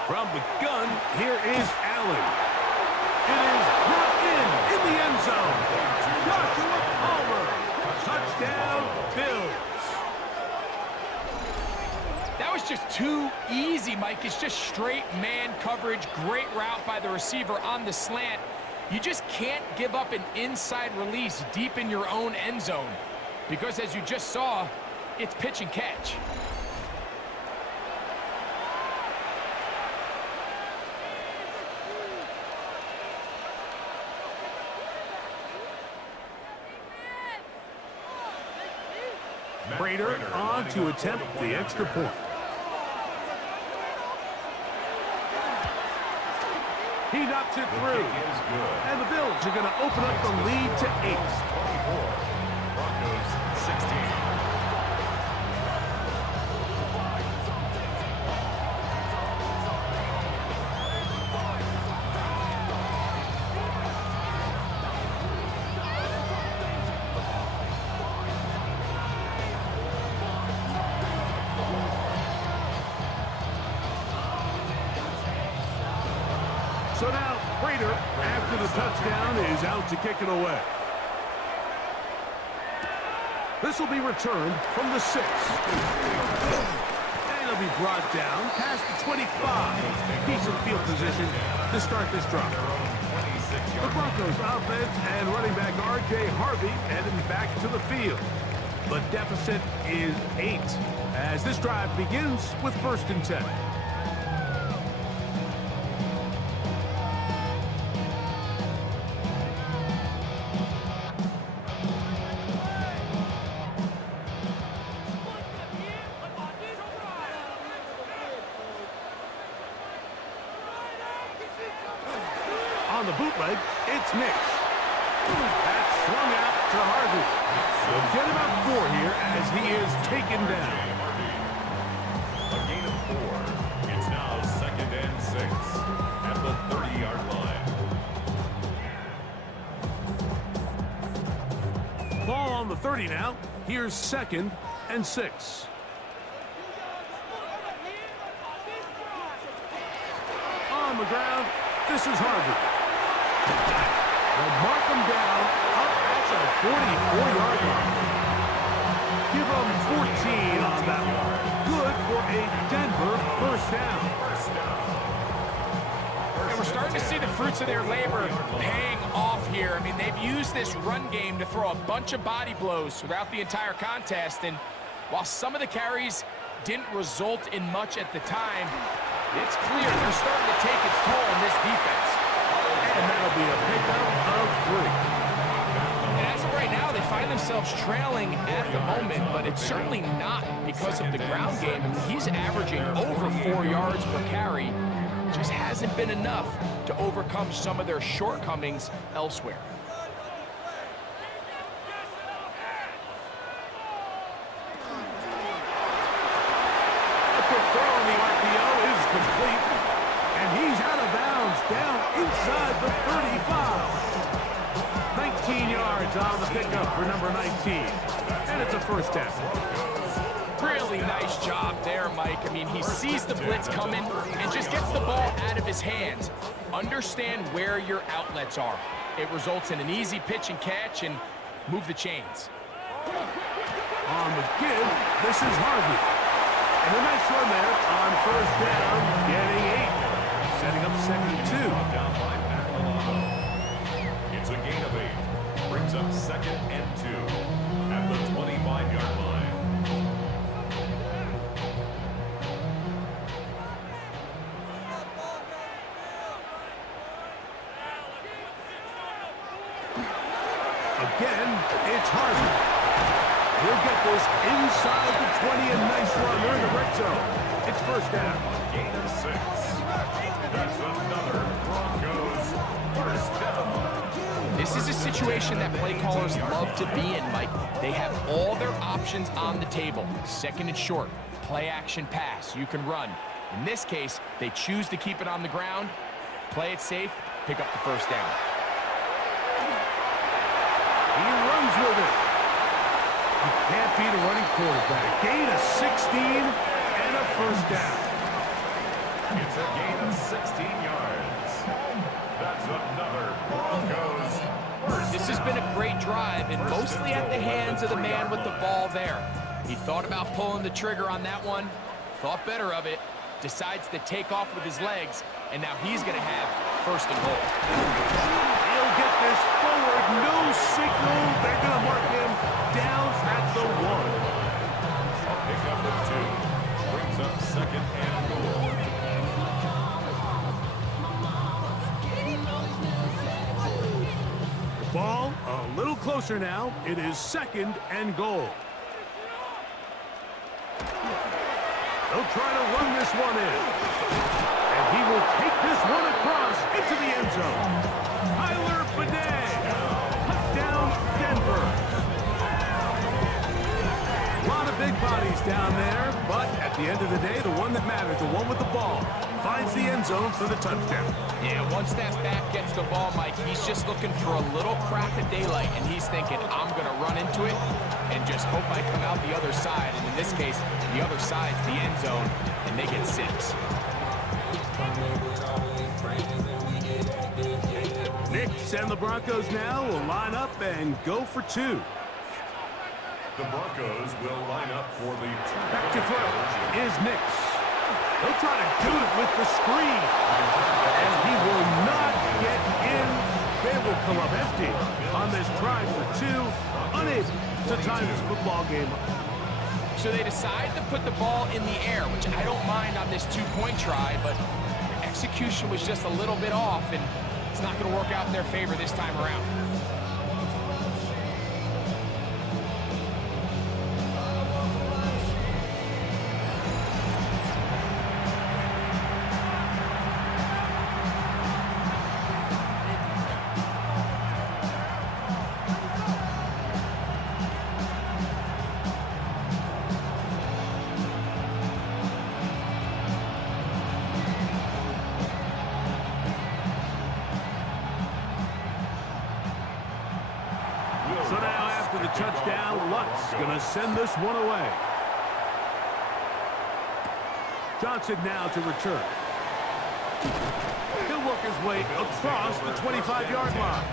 From the gun, here is Allen. It is brought in the end zone. Joshua Palmer. Touchdown, Bills. That was just too easy, Mike. It's just straight man coverage. Great route by the receiver on the slant. You just can't give up an inside release deep in your own end zone, because as you just saw, it's pitch and catch. Prater on to attempt the extra point. He knocks it The through. kick is good. And the Bills are going to open up the lead to 8. 24. Broncos 16. So now, Prater, after the touchdown, is out to kick it away. This will be returned from the 6. And it'll be brought down past the 25. Decent field position to start this drive. The Broncos offense and running back R.J. Harvey heading back to the field. The deficit is 8 as this drive begins with 1st and 10. On the bootleg, it's Nix. That's swung out to Harvey. We'll get about 4 here as he is taken down. A gain of 4. It's now 2nd and 6 at the 30-yard line. Ball on the 30 now. Here's 2nd and 6. On the ground, this is Harvey. They'll mark him down up at the 44-yard line. Give him 14 on that one. Good for a Denver 1st down. And we're starting to see the fruits of their labor paying off here. I mean, they've used this run game to throw a bunch of body blows throughout the entire contest. And while some of the carries didn't result in much at the time, it's clear they're starting to take its toll on this defense. And that'll be a pickup of 3. And as of right now, they find themselves trailing at the moment, but it's certainly not because of the ground game. I mean, he's averaging over 4 yards per carry. Just hasn't been enough to overcome some of their shortcomings elsewhere. A quick throw on the RPO is complete. And he's out of bounds down inside the 35. 19 yards on the pickup for number 19. And it's a 1st down. Really nice job there, Mike. I mean, he sees the blitz coming and just gets the ball out of his hands. Understand where your outlets are. It results in an easy pitch and catch and move the chains. On the give, this is Harvey. And a nice run there on 1st down, getting 8. Setting up 2nd and 2. Down by Pat Milano. It's a gain of 8. Brings up 2nd and 2 at the 25-yard line. Again, it's Harvey. He'll get this inside the 20, and nice run. They're in the red zone. It's 1st down. Gain of 6. That's another Broncos 1st down. This is a situation that play callers love to be in, Mike. They have all their options on the table. 2nd and short, play action pass, you can run. In this case, they choose to keep it on the ground, play it safe, pick up the 1st down. He runs with it. He can't beat a running quarterback. Gain of 16 and a 1st down. It's a gain of 16 yards. That's another Broncos 1st This has been a great drive, and mostly at the hands of the man with the ball there. He thought about pulling the trigger on that one, thought better of it, decides to take off with his legs, and now he's going to have 1st and goal. He'll get this forward. No signal. They're going to mark him down at the 1. A pickup of 2. Brings up 2nd and goal. Ball a little closer now. It is 2nd and goal. They'll try to run this one in. And he will take this one across into the end zone. Tyler Bidet. Touchdown, Denver. A lot of big bodies down there, but at the end of the day, the one that mattered, the one with the ball, finds the end zone for the touchdown. Yeah, once that back gets the ball, Mike, he's just looking for a little crack of daylight, and he's thinking, I'm going to run into it and just hope I come out the other side. And in this case, the other side's the end zone, and they get 6. Knicks and the Broncos now will line up and go for 2. The Broncos will line up for the Back to throw is Knicks. He'll try to do it with the screen. And he will not get in. They will come up empty on this try for 2. Unable to tie this football game up. So they decide to put the ball in the air, which I don't mind on this 2-point try, but execution was just a little bit off, and it's not going to work out in their favor this time around. So now after the touchdown, Luck's going to send this one away. Johnson now to return. He'll work his way across the 25-yard line.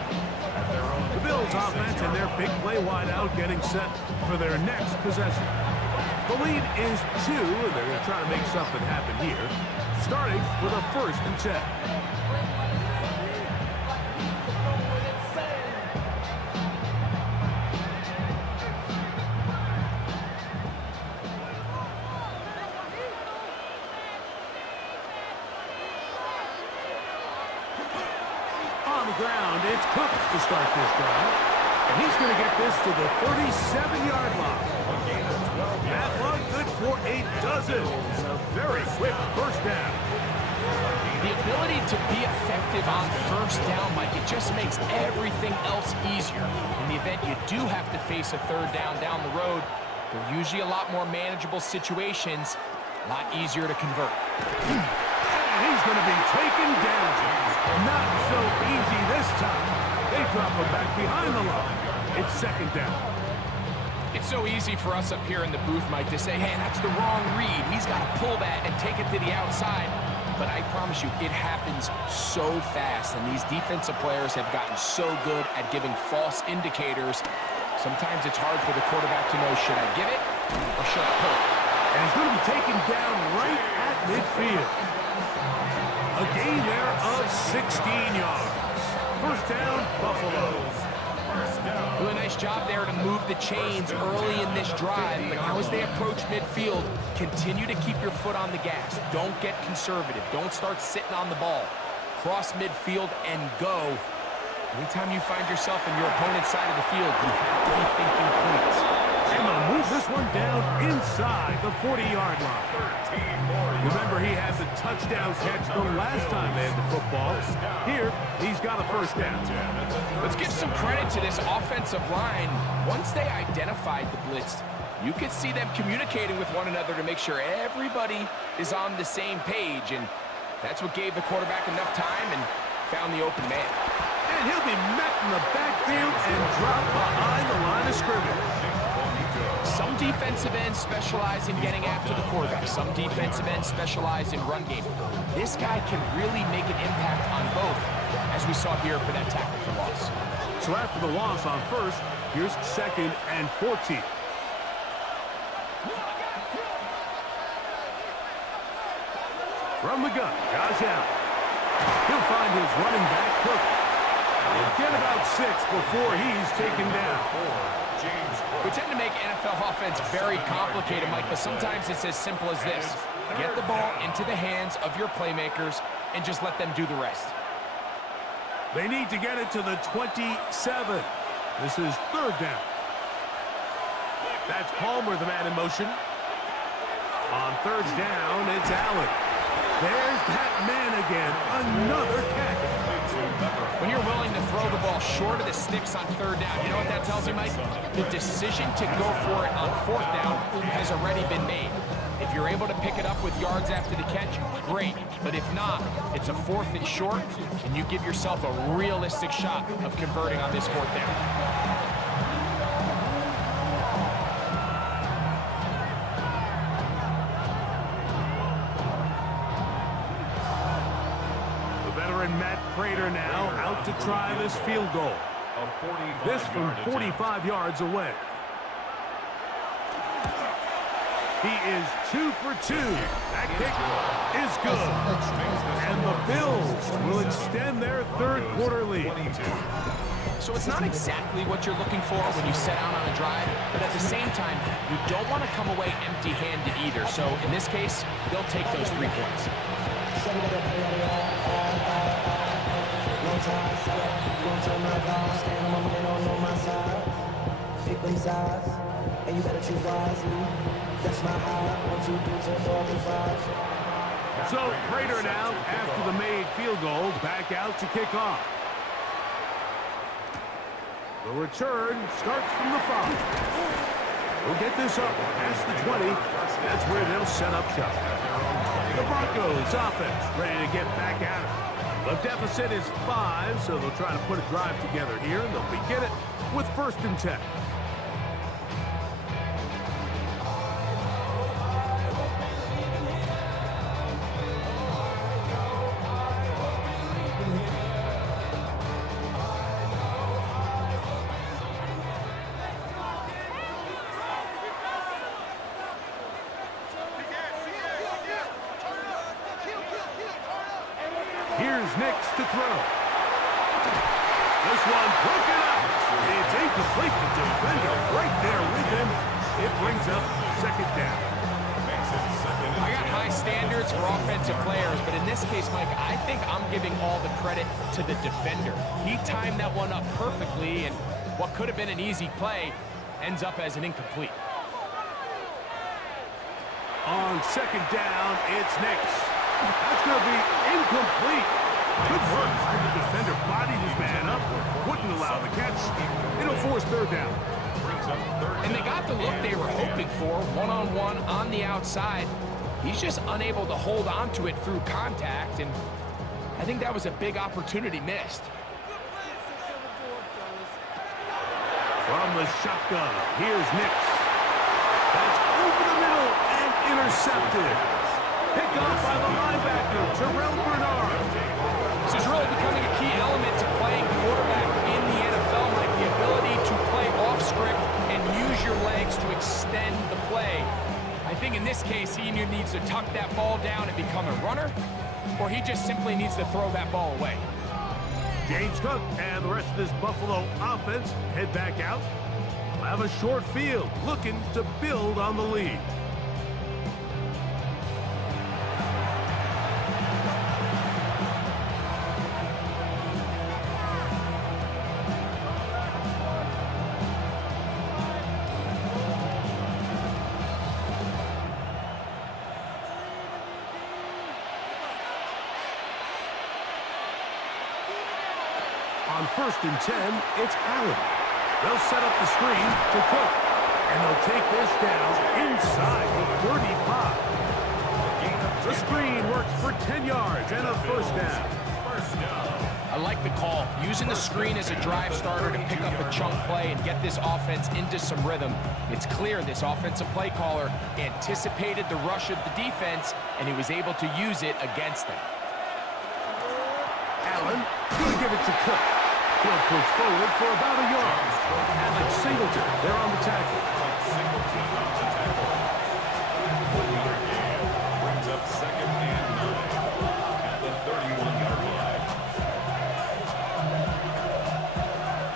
The Bills offense and their big play wideout getting set for their next possession. The lead is 2, and they're going to try to make something happen here, starting with a 1st and 10. On the ground, it's Cook to start this drive. And he's going to get this to the 37-yard line. That one good for a dozen. And a very quick 1st down. The ability to be effective on 1st down, Mike, it just makes everything else easier. In the event you do have to face a 3rd down the road, they're usually a lot more manageable situations, a lot easier to convert. And he's going to be taken down. Not so easy this time. They drop him back behind the line. It's 2nd down. It's so easy for us up here in the booth, Mike, to say, hey, that's the wrong read. He's got to pull that and take it to the outside. But I promise you, it happens so fast, and these defensive players have gotten so good at giving false indicators. Sometimes it's hard for the quarterback to know, should I give it or should I pull it? And he's going to be taken down right at midfield. A gain there of 16 yards. 1st down, Buffalo. Really nice job there to move the chains early in this drive, but now as they approach midfield, continue to keep your foot on the gas. Don't get conservative. Don't start sitting on the ball. Cross midfield and go. Anytime you find yourself in your opponent's side of the field, you have to be thinking points. And they'll move this one down inside the 40-yard line. Remember, he had the touchdown catch the last time they had the football. Here, he's got a 1st down. Let's give some credit to this offensive line. Once they identified the blitz, you could see them communicating with one another to make sure everybody is on the same page, and that's what gave the quarterback enough time and found the open man. And he'll be met in the backfield and dropped behind the line of scrimmage. Some defensive ends specialize in getting after the quarterback. Some defensive ends specialize in run game. This guy can really make an impact on both, as we saw here for that tackle for loss. So after the loss on 1st, here's 2nd and 14. From the gun, Josh Allen. He'll find his running back, Cook. He'll get about 6 before he's taken down. We tend to make NFL offense very complicated, Mike, but sometimes it's as simple as this. Get the ball into the hands of your playmakers and just let them do the rest. They need to get it to the 27. This is 3rd down. That's Palmer, the man in motion. On 3rd down, it's Allen. There's that man again. Another catch. When you're willing to throw the ball short of the sticks on third down, you know what that tells you, Mike? The decision to go for it on fourth down has already been made. If you're able to pick it up with yards after the catch, great. But if not, it's a 4th and short, and you give yourself a realistic shot of converting on this 4th down. Matt Prater now out to try this field goal. This from 45 yards away. He is 2 for 2. That kick is good. And the Bills will extend their third quarter lead. So it's not exactly what you're looking for when you set out on a drive, but at the same time, you don't want to come away empty-handed either. So in this case, they'll take those 3 points. And you better choose wisely. That's my high. 1, 2, 3, 4, 5. So Prater now, after the made field goal, back out to kick off. The return starts from the 5. We'll get this up past the 20. That's where they'll set up shop. The Broncos offense ready to get back at it. The deficit is 5, so they'll try to put a drive together here, and they'll begin it with 1st and 10. Here's Nix to throw. This one broken up. It's incomplete. The defender right there with him. It brings up 2nd down. I got high standards for offensive players, but in this case, Mike, I think I'm giving all the credit to the defender. He timed that one up perfectly, and what could have been an easy play ends up as an incomplete. On 2nd down, it's Nix. That's going to be incomplete. Good work by the defender. Bodied his man up. Wouldn't allow the catch. It'll force 3rd down. And they got the look they were hoping for, one-on-one on the outside. He's just unable to hold on to it through contact, and I think that was a big opportunity missed. From the shotgun, here's Nix. That's over the middle and intercepted. Picked off by the linebacker, Terrell Bernard. This is really becoming a key element to playing quarterback in the NFL, like the ability to play off script and use your legs to extend the play. I think in this case, he either needs to tuck that ball down and become a runner, or he just simply needs to throw that ball away. James Cook and the rest of this Buffalo offense head back out. They'll have a short field, looking to build on the lead. On 1st and 10, it's Allen. They'll set up the screen to Cook, and they'll take this down inside the 35. The screen works for 10 yards and a 1st down. I like the call, using the screen as a drive starter to pick up a chunk play and get this offense into some rhythm. It's clear this offensive play caller anticipated the rush of the defense, and he was able to use it against them. Allen going to give it to Cook. He'll push forward for about a yard. Alex Singleton, they're on the tackle. Singleton on the tackle. Another game brings up 2nd and 9 at the 31-yard line.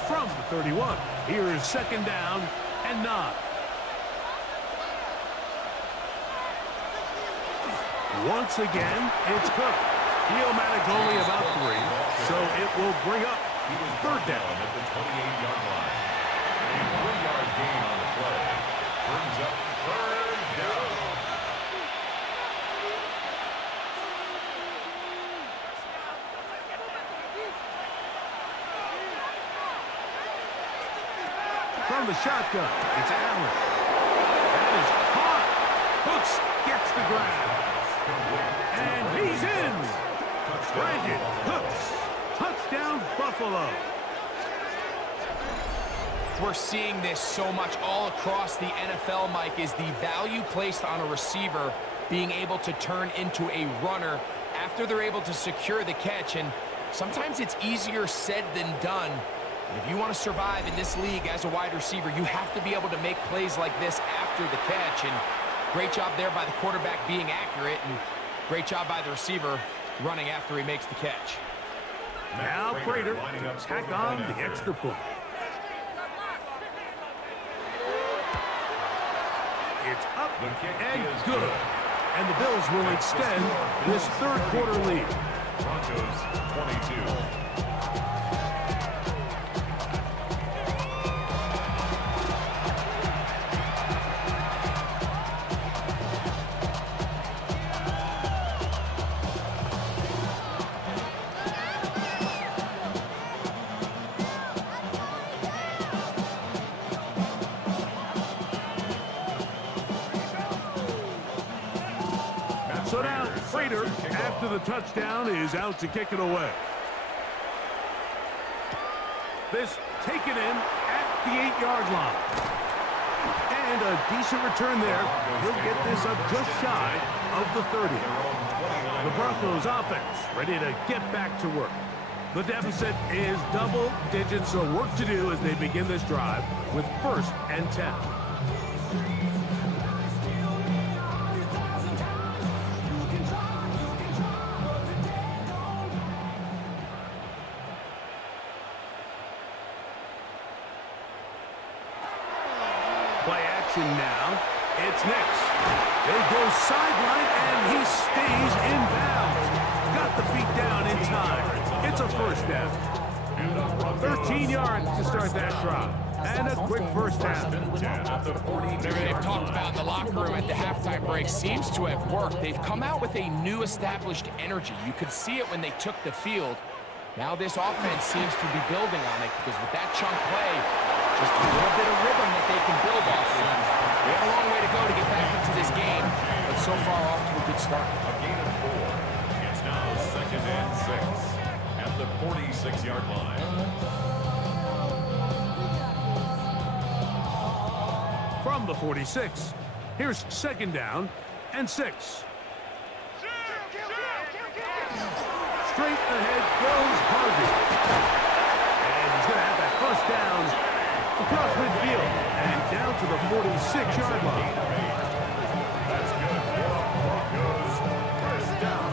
From the 31, here is 2nd down and 9. Once again, it's Cook. He'll manage only about 3, so it will bring up 3rd down. At the 28-yard line. A 3-yard gain on the play brings up 3rd down. from the shotgun. It's Allen. That is caught. Hooks gets the grab. And he's in. Brandon Cooks. Touchdown, Buffalo. We're seeing this so much all across the NFL, Mike, is the value placed on a receiver being able to turn into a runner after they're able to secure the catch. And sometimes it's easier said than done. And if you want to survive in this league as a wide receiver, you have to be able to make plays like this after the catch. And great job there by the quarterback being accurate, and great job by the receiver running after he makes the catch. Now Prater to tack on the extra point. It's up and good. And the Bills will extend this third quarter lead. Broncos 22. So now Prater, after the touchdown, is out to kick it away. This taken in at the 8-yard line. And a decent return there. He'll get this up just shy of the 30. The Broncos offense ready to get back to work. The deficit is double digits, so work to do as they begin this drive with 1st and 10. Play action now. It's Nix. They go sideline, and he stays in bounds. Got the feet down in time. It's a 1st down. 13 yards to start that drive. And a quick 1st down. Whatever they've talked about in the locker room at the halftime break seems to have worked. They've come out with a new established energy. You could see it when they took the field. Now this offense seems to be building on it, because with that chunk play, just a little bit of rhythm that they can build off of. We have a long way to go to get back into this game, but so far off to a good start. A gain of 4. It's now 2nd and 6 at the 46-yard line. From the 46, here's 2nd down and 6. Straight ahead goes Harvey. And he's going to have that 1st down across midfield and down to the 46-yard line. That's good. Broncos 1st down.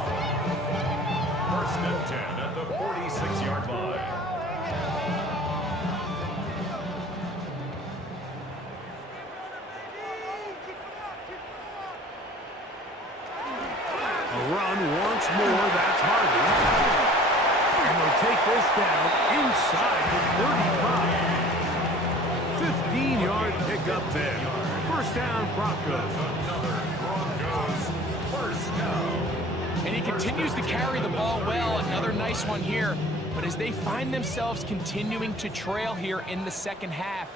1st and 10 at the 46-yard line. A run once more. That's Harvey. And they'll take this down inside the 35. 15-yard pickup there. 1st down, Broncos. Another Broncos 1st down. And he continues to carry the ball well. Another nice one here. But as they find themselves continuing to trail here in the 2nd half,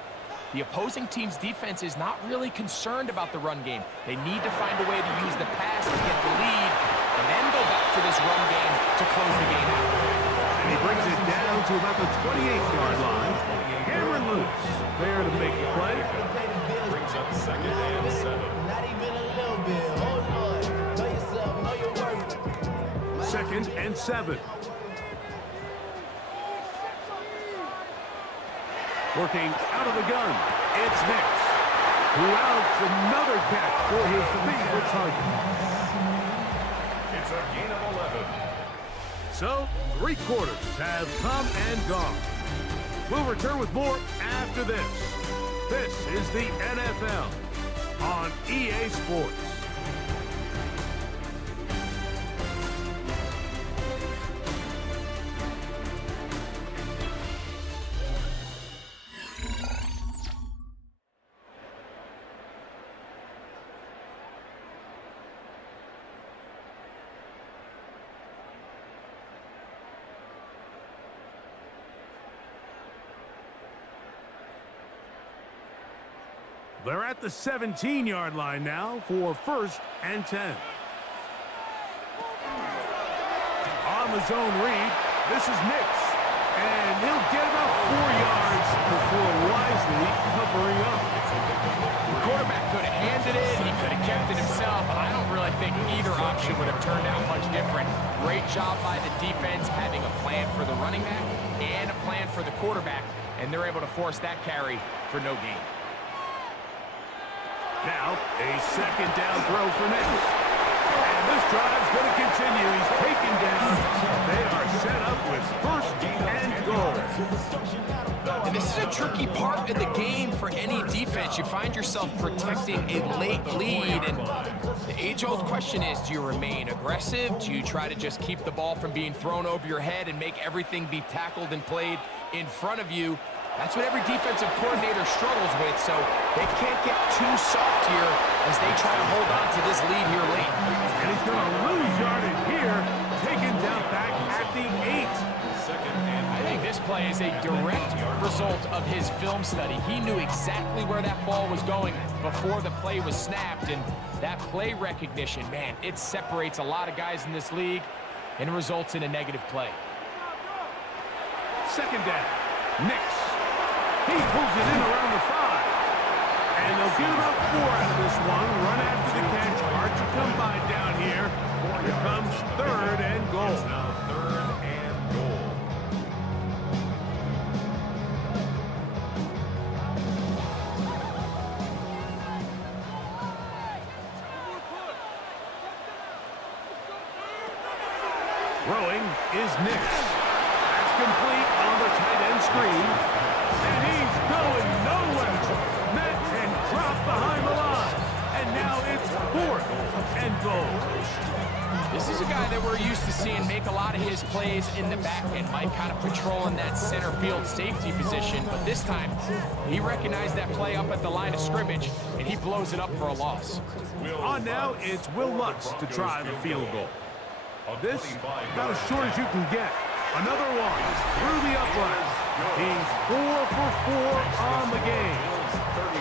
the opposing team's defense is not really concerned about the run game. They need to find a way to use the pass to get the lead and then go back to this run game to close the game out. And he brings it down to about the 28-yard line. Cameron loose there to make the play. Brings up 2nd and 7. Not even a little bit. Hold on. Know yourself. Know your worth. 2nd and 7. Working out of the gun, it's Nix, who outs another catch for his favorite target. It's a gain of 11. So, 3 quarters have come and gone. We'll return with more after this. This is the NFL on EA Sports. They're at the 17-yard line now for 1st and 10. On the zone read, this is Nix. And he'll get about 4 yards before wisely covering up. The quarterback could have handed it. He could have kept it himself. I don't really think either option would have turned out much different. Great job by the defense having a plan for the running back and a plan for the quarterback. And they're able to force that carry for no gain. Now, a 2nd down throw for Nix. And this drive's going to continue. He's taken down. They are set up with 1st and goal. And this is a tricky part of the game for any defense. You find yourself protecting a late lead. And the age-old question is, do you remain aggressive? Do you try to just keep the ball from being thrown over your head and make everything be tackled and played in front of you? That's what every defensive coordinator struggles with, so they can't get too soft here as they try to hold on to this lead here late. And he's going to lose yardage here, taken down back at the 8. I think this play is a direct result of his film study. He knew exactly where that ball was going before the play was snapped, and that play recognition, man, it separates a lot of guys in this league and results in a negative play. 2nd down, Nix. He pulls it in around the 5. And they'll get about 4 out of this one. Run after the catch. Hard to come by down here. Here comes 3rd and goal. Now 3rd and goal. Throwing is Nix. That's complete on the tight end screen. And he's going nowhere. Met and dropped behind the line. And now it's 4th and goal. This is a guy that we're used to seeing make a lot of his plays in the back end. Mike kind of patrolling that center field safety position, but this time he recognized that play up at the line of scrimmage, and he blows it up for a loss. On now, it's Will Lutz to try the field goal. This, about as short as you can get. Another one through the upright. He's 4 for 4 on the game.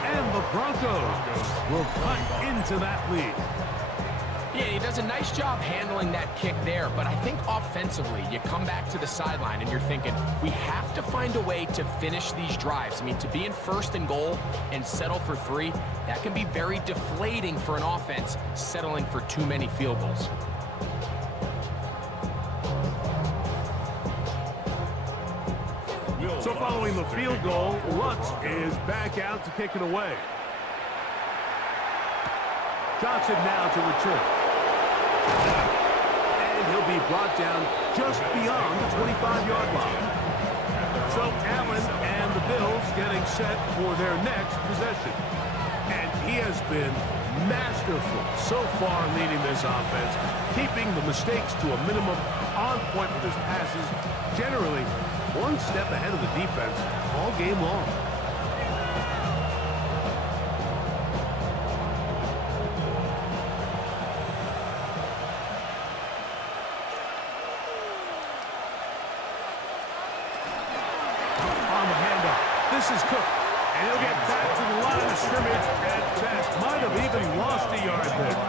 And the Broncos will cut into that lead. Yeah, he does a nice job handling that kick there, but I think offensively, you come back to the sideline and you're thinking, we have to find a way to finish these drives. I mean, to be in 1st and goal and settle for 3, that can be very deflating for an offense, settling for too many field goals. So following the field goal, Lutz is back out to kick it away. Johnson now to return. And he'll be brought down just beyond the 25-yard line. So Allen and the Bills getting set for their next possession. And he has been masterful so far leading this offense, keeping the mistakes to a minimum, on point with his passes, generally one step ahead of the defense all game long. On the handoff, this is Cook, and he'll get back to the line of scrimmage at best. Might have even lost a yard there.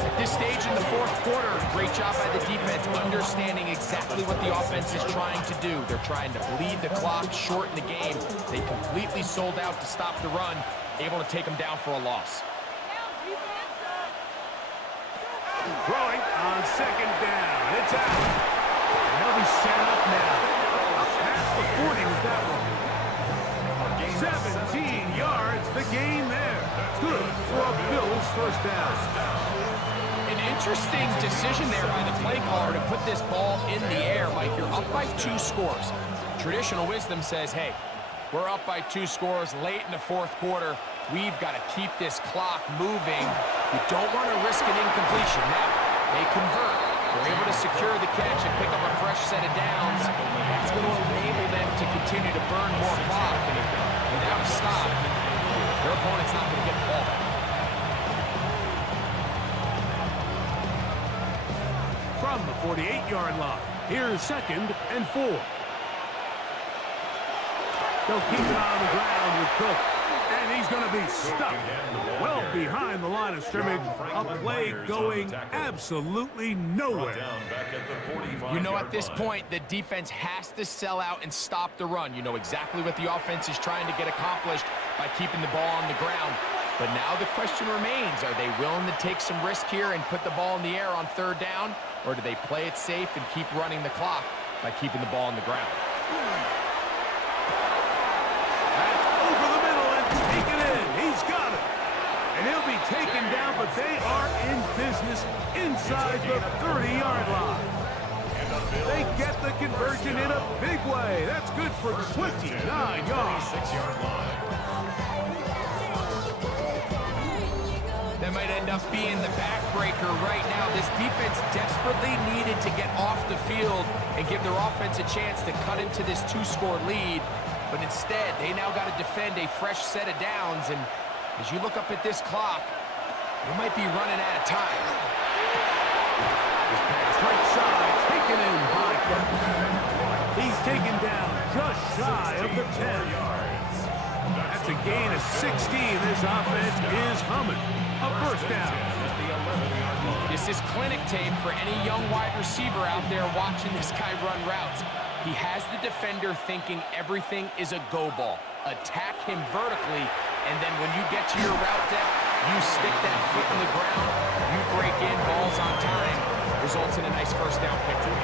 At this stage in the 4th quarter, great job by the defense understanding exactly what the offense is trying to do. They're trying to bleed the clock, shorten the game. They completely sold out to stop the run, able to take them down for a loss. Throwing on 2nd down. It's out. And they'll be set up now. Up past the 40 with that one. 17 yards, the gain there. Good for a Bills 1st down. Interesting decision there by the play caller to put this ball in the air. Mike, you're up by 2 scores. Traditional wisdom says, hey, we're up by 2 scores late in the 4th quarter. We've got to keep this clock moving. You don't want to risk an incompletion. Now, they convert. They're able to secure the catch and pick up a fresh set of downs. That's going to enable them to continue to burn more clock. And without a stop, their opponent's not going to get the ball back. From the 48-yard line, here's 2nd and 4. They'll keep it on the ground with Cook. And And he's going to be stuck well behind the line of scrimmage. A play going absolutely nowhere. You know, at this point, the defense has to sell out and stop the run. You know exactly what the offense is trying to get accomplished by keeping the ball on the ground. But now the question remains, are they willing to take some risk here and put the ball in the air on third down? Or do they play it safe and keep running the clock by keeping the ball on the ground? That's over the middle and taken in. He's got it. And he'll be taken down, but they are in business inside the 30-yard line. They get the conversion in a big way. That's good for 29 yards. 6-yard line. That might end up being the backbreaker right now. This defense desperately needed to get off the field and give their offense a chance to cut into this 2-score lead. But instead, they now got to defend a fresh set of downs. And as you look up at this clock, they might be running out of time. This pass right side, taken in by Brooks. He's taken down just shy of the 10. That's a gain of 16. This offense is humming. A first down. This is clinic tape for any young wide receiver out there watching this guy run routes. He has the defender thinking everything is a go ball. Attack him vertically, and then when you get to your route depth, you stick that foot in the ground, you break in, balls on time, results in a nice first down picture.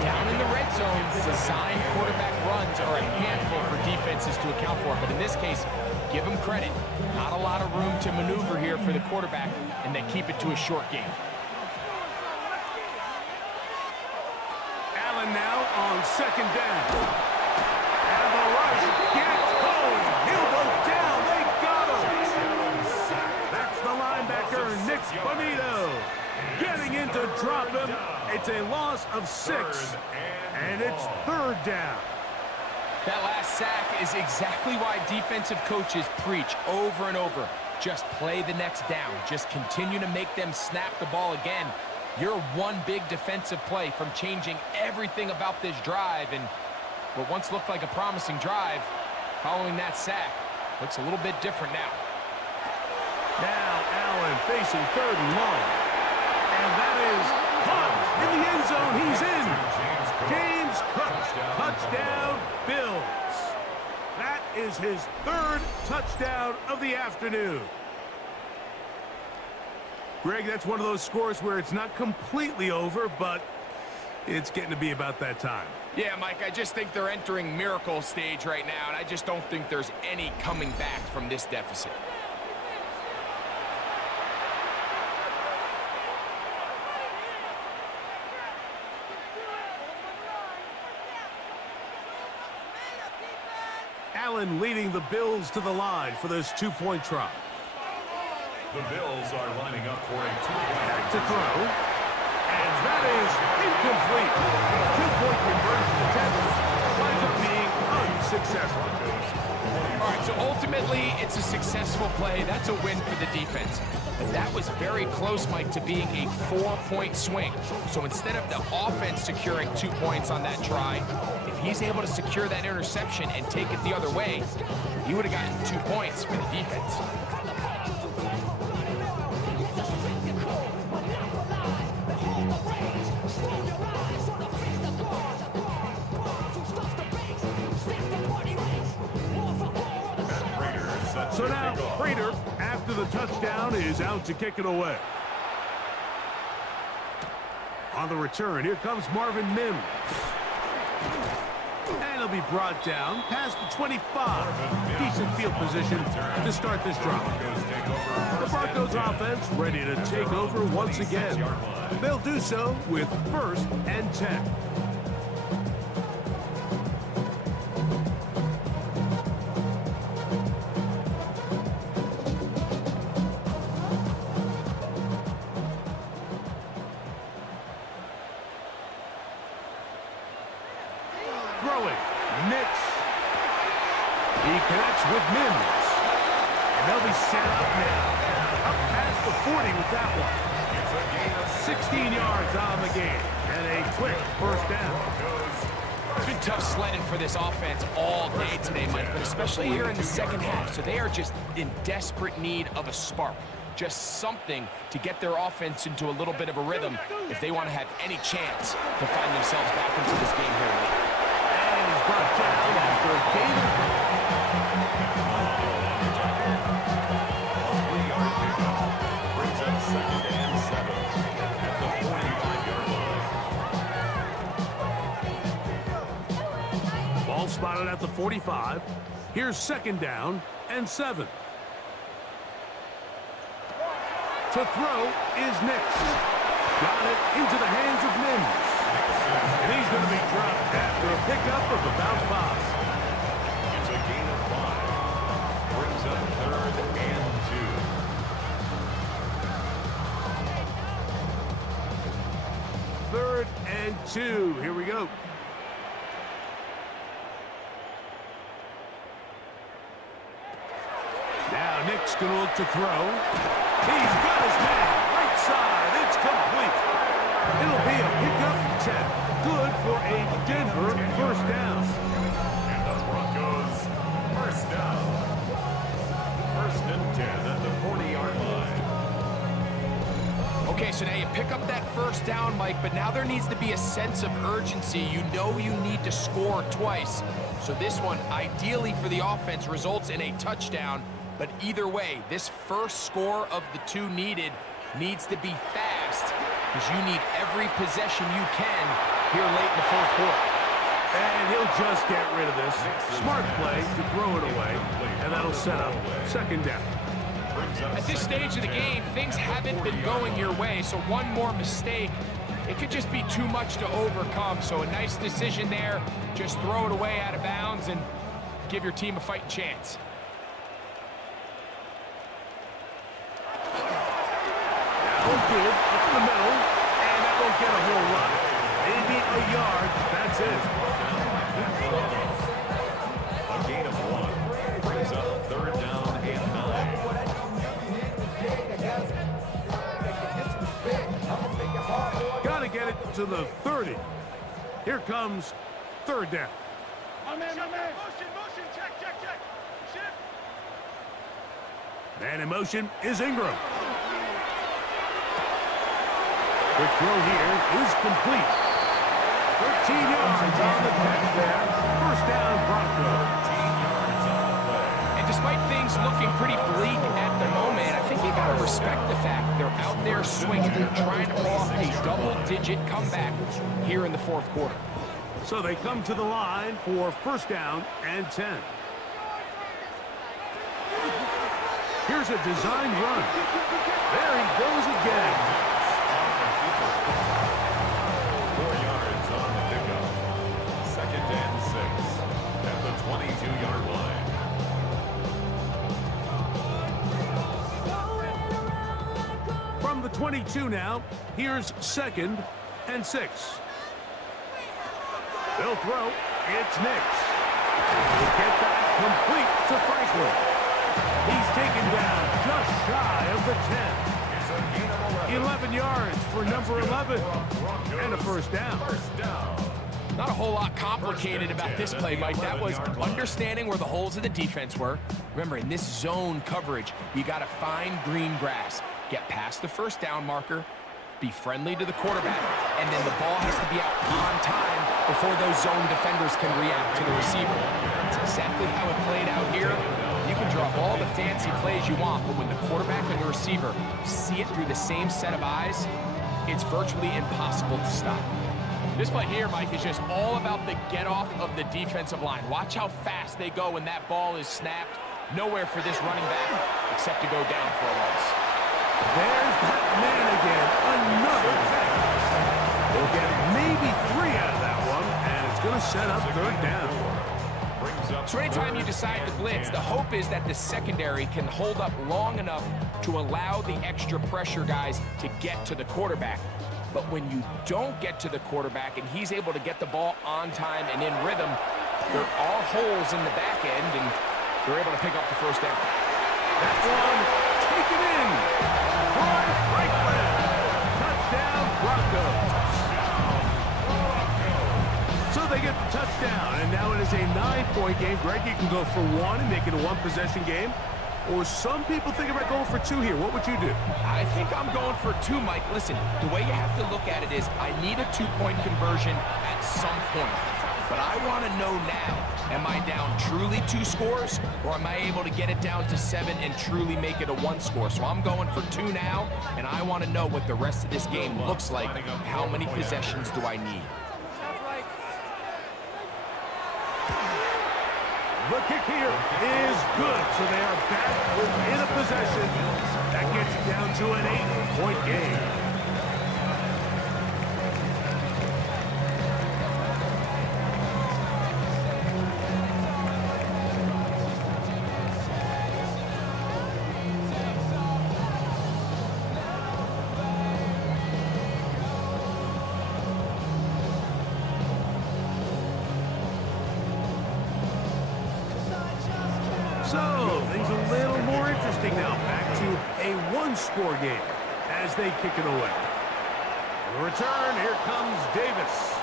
Down in the red zone, design quarterback runs are a handful for defenses to account for, but in this case, give them credit. Not a lot of room to maneuver here for the quarterback, and they keep it to a short game. Allen now on second down. And the rush gets home. He'll go down. They got him. That's the linebacker, Nick Bonito, getting in to drop him. It's a loss of 6, and it's third down. That last sack is exactly why defensive coaches preach over and over. Just play the next down. Just continue to make them snap the ball again. You're one big defensive play from changing everything about this drive, and what once looked like a promising drive, following that sack, looks a little bit different now. Now Allen facing third and long. And that is caught in the end zone. He's in. James Cook, touchdown, Bills. That is his third touchdown of the afternoon. Greg, that's one of those scores where it's not completely over, but it's getting to be about that time. Yeah, Mike, I just think they're entering miracle stage right now, and I just don't think there's any coming back from this deficit. Allen leading the Bills to the line for this 2-point try. The Bills are lining up for a 2-point Back to throw. And that is incomplete. 2-point conversion attempt winds up being unsuccessful. All right, so ultimately, it's a successful play. That's a win for the defense. But that was very close, Mike, to being a 4-point swing. So instead of the offense securing 2 points on that try, if he's able to secure that interception and take it the other way, he would have gotten 2 points for the defense. So now, Prater, after the touchdown, is out to kick it away. On the return, here comes Marvin Mims. And he'll be brought down past the 25. Decent field position to start this drive. The Broncos offense ready to take over once again. They'll do so with 1st and 10. Throwing, Nix. He connects with Mims. And they'll be set up now. Up past the 40 with that one. 16 yards on the game. And a quick first down. It's been tough sledding for this offense all day today, Mike, but especially here in the second half. So they are just in desperate need of a spark, just something to get their offense into a little bit of a rhythm if they want to have any chance to find themselves back into this game here late. And he's brought down after a gain of 3-yard pickup. Brings up 2nd and 7 at the 45-yard line. ball spotted at the 45. Here's 2nd down and 7. To throw is Nix. Got it into the hands of Mims. And he's going to be dropped after a pickup of about 5. It's a gain of 5. Brings up 3rd and 2. 3rd and 2. Here we go. Now Nick's going to look to throw. He's got his man. Right side. It's complete. It'll be a pickup of 10. Good for a Denver first down. And the Broncos first down. 1st and 10 at the 40-yard line. Okay, so now you pick up that first down, Mike, but now there needs to be a sense of urgency. You know you need to score twice. So this one, ideally for the offense, results in a touchdown. But either way, this first score of the 2 needed needs to be fast because you need every possession you can here late in the 4th quarter. And he'll just get rid of this. Smart play to throw it away, and that'll set up 2nd down. At this stage of the game, things haven't been going your way, so one more mistake, it could just be too much to overcome. So a nice decision there. Just throw it away out of bounds and give your team a fighting chance. Will give up the middle, and that won't get a whole lot. Maybe a yard. That's it. A gain of 1 brings up 3rd down and 9. Got to get it to the 30. Here comes 3rd down. Man in motion is Ingram. The throw here is complete. 13 yards on the catch there. First down, Broncos. And despite things looking pretty bleak at the moment, I think you got to respect the fact they're out there swinging. They're trying to pull off a double-digit comeback here in the 4th quarter. So they come to the line for 1st down and 10. Here's a designed run. There he goes again. 4 yards on the pickup. 2nd and 6 at the 22-yard line. From the 22 now, here's 2nd and 6. They'll throw. It's Nix. He'll get that complete to Franklin. He's taken down just shy of the 10. 11 yards for number 11. And a first down. Not a whole lot complicated about this play, Mike. That was understanding where the holes of the defense were. Remember, in this zone coverage, you got to find green grass. Get past the first down marker, be friendly to the quarterback, and then the ball has to be out on time before those zone defenders can react to the receiver. That's exactly how it played out here. You can draw up all the fancy plays you want, but when the quarterback and the receiver see it through the same set of eyes, it's virtually impossible to stop. This play here, Mike, is just all about the get-off of the defensive line. Watch how fast they go when that ball is snapped. Nowhere for this running back except to go down for a loss. There's that man again. Another pass. They'll get maybe 3 out of that one, and it's going to set up 3rd down. So anytime you decide to blitz, the hope is that the secondary can hold up long enough to allow the extra pressure guys to get to the quarterback. But when you don't get to the quarterback and he's able to get the ball on time and in rhythm, there are holes in the back end, and they're able to pick up the first down. That one taken in. Troy Franklin. Touchdown, Broncos. So they get the touchdown, and now it is a 9-point game. Greg, you can go for one and make it a one-possession game. Or some people think about going for two here. What would you do? I think I'm going for two, Mike. Listen, the way you have to look at it is I need a 2-point conversion at some point. But I want to know now, am I down truly 2 scores, or am I able to get it down to 7 and truly make it a 1 score? So I'm going for 2 now, and I want to know what the rest of this game looks like. How many possessions do I need? The kick here is good, so they are back within a possession. That gets it down to an 8-point game. So, things a little more interesting now. Back to a 1-score game as they kick it away. On the return, here comes Davis.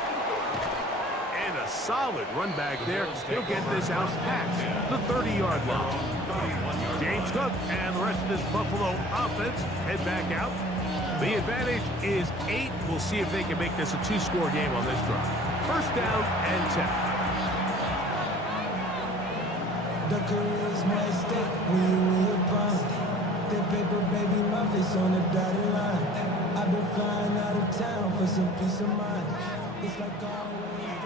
And a solid run back there. He'll get this out past the 30-yard line. James Cook and the rest of this Buffalo offense head back out. The advantage is 8. We'll see if they can make this a 2-score game on this drive. First down and 10. The career's my stake when you win your prime. The paper, baby, my face on the dotted line. I've been flying out of town for some peace of mind. It's like always.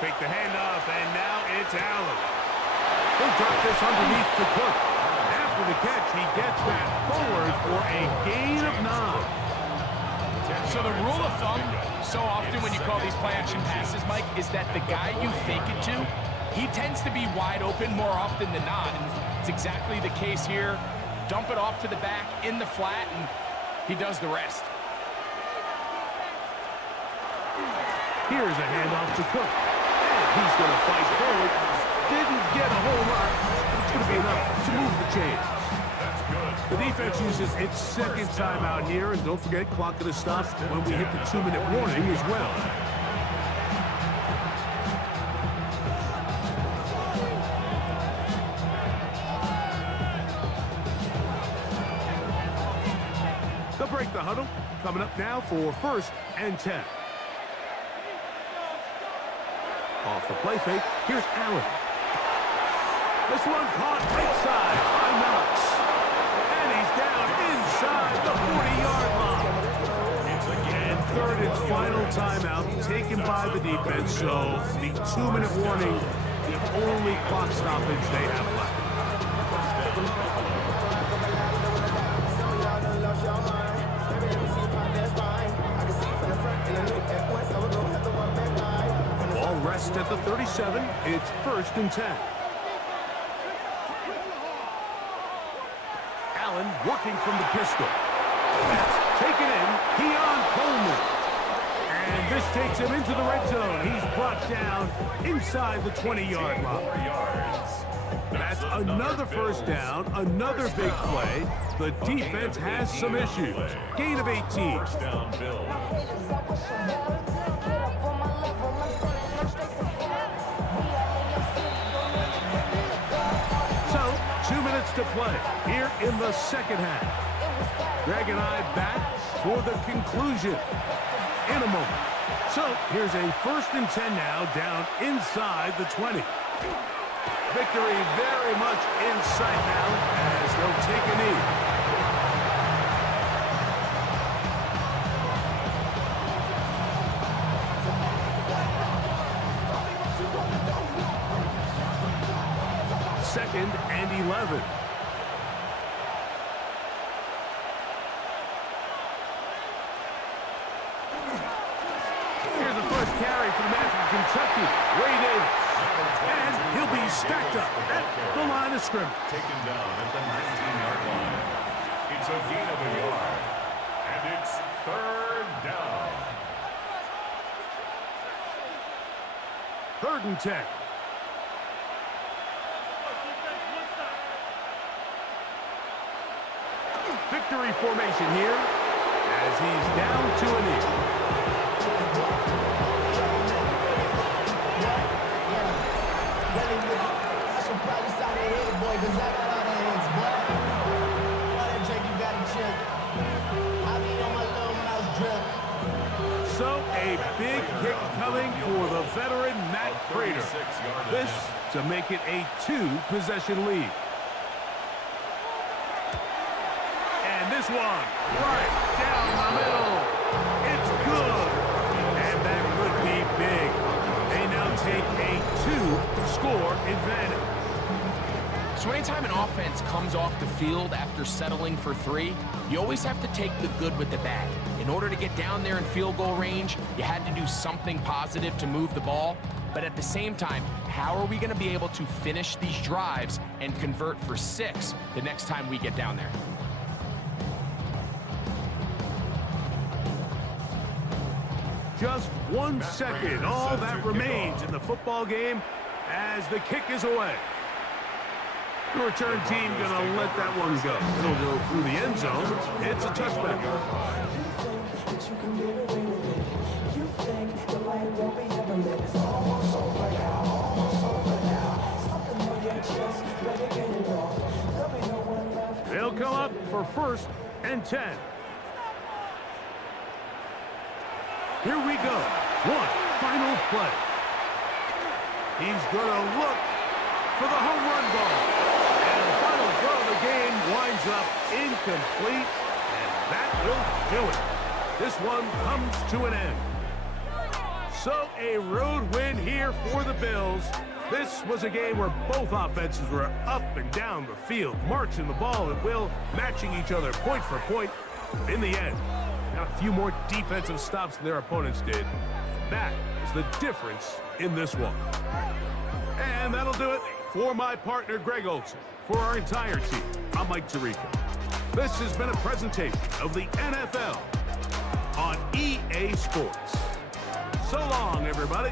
Fake the handoff, and now it's Allen. He'll drop this underneath to Cook. After the catch, he gets that forward for a gain of 9. So the rule of thumb, so often when you call these play-action passes, Mike, is that the guy you fake it to, he tends to be wide open more often than not. And it's exactly the case here. Dump it off to the back in the flat, and he does the rest. Here's a handoff to Cook. And he's going to fight forward. Didn't get a whole lot. It's going to be enough to move the chains. The defense uses its second timeout here, and don't forget, clock going to stop when we hit the 2-minute warning as well. They'll break the huddle. Coming up now for first and 10. Off the play fake, here's Allen. This one caught right side by Knox. And he's down inside the 40-yard line. And third and final timeout taken by the defense. So the 2-minute warning, the only clock stoppage they have left. Ball rests at the 37. It's first and 10. Allen working from the pistol. That's taken in. Keon Coleman. And this takes him into the red zone. He's brought down inside the 20-yard line. That's another first down, another big play. The defense has some issues. Gain of 18. First down, Bill. So, 2 minutes to play here in the second half. Greg and I back for the conclusion in a moment. So, here's a first and 10 now down inside the 20. Victory very much in sight now as they'll take a knee. Second and 11. Here's the first carry for the man from Kentucky, Ray Davis. And he'll be stacked up at the line of scrimmage. Taken down at the 19-yard line. It's a gain of a yard. And it's third down. Third and 10. Victory formation here as he's down to a knee. I should probably start that head, boy, because I got all the heads, boy. All that drink you got to chill. I mean, on my love when I was drilled. So a big kick coming for the veteran Matt Prater. This to make it a 2-possession lead. And this one, right down the middle. It's good. And that could be big. They now take a 2-score advantage. So anytime an offense comes off the field after settling for 3, you always have to take the good with the bad. In order to get down there in field goal range, you had to do something positive to move the ball. But at the same time, how are we going to be able to finish these drives and convert for 6 the next time we get down there? Just 1 second, all that remains in the football game as the kick is away. The return team gonna let that one go. It'll go through the end zone. It's a touchback. They'll come up for 1st and 10. Here we go. One final play. He's gonna look for the home run ball. And the final throw of the game winds up incomplete, and that will do it. This one comes to an end. So a road win here for the Bills. This was a game where both offenses were up and down the field, marching the ball at will, matching each other point for point. In the end, got a few more defensive stops than their opponents did. That is the difference in this one. And that'll do it for my partner, Greg Olson. For our entire team, I'm Mike Tirico. This has been a presentation of the NFL on EA Sports. So long, everybody.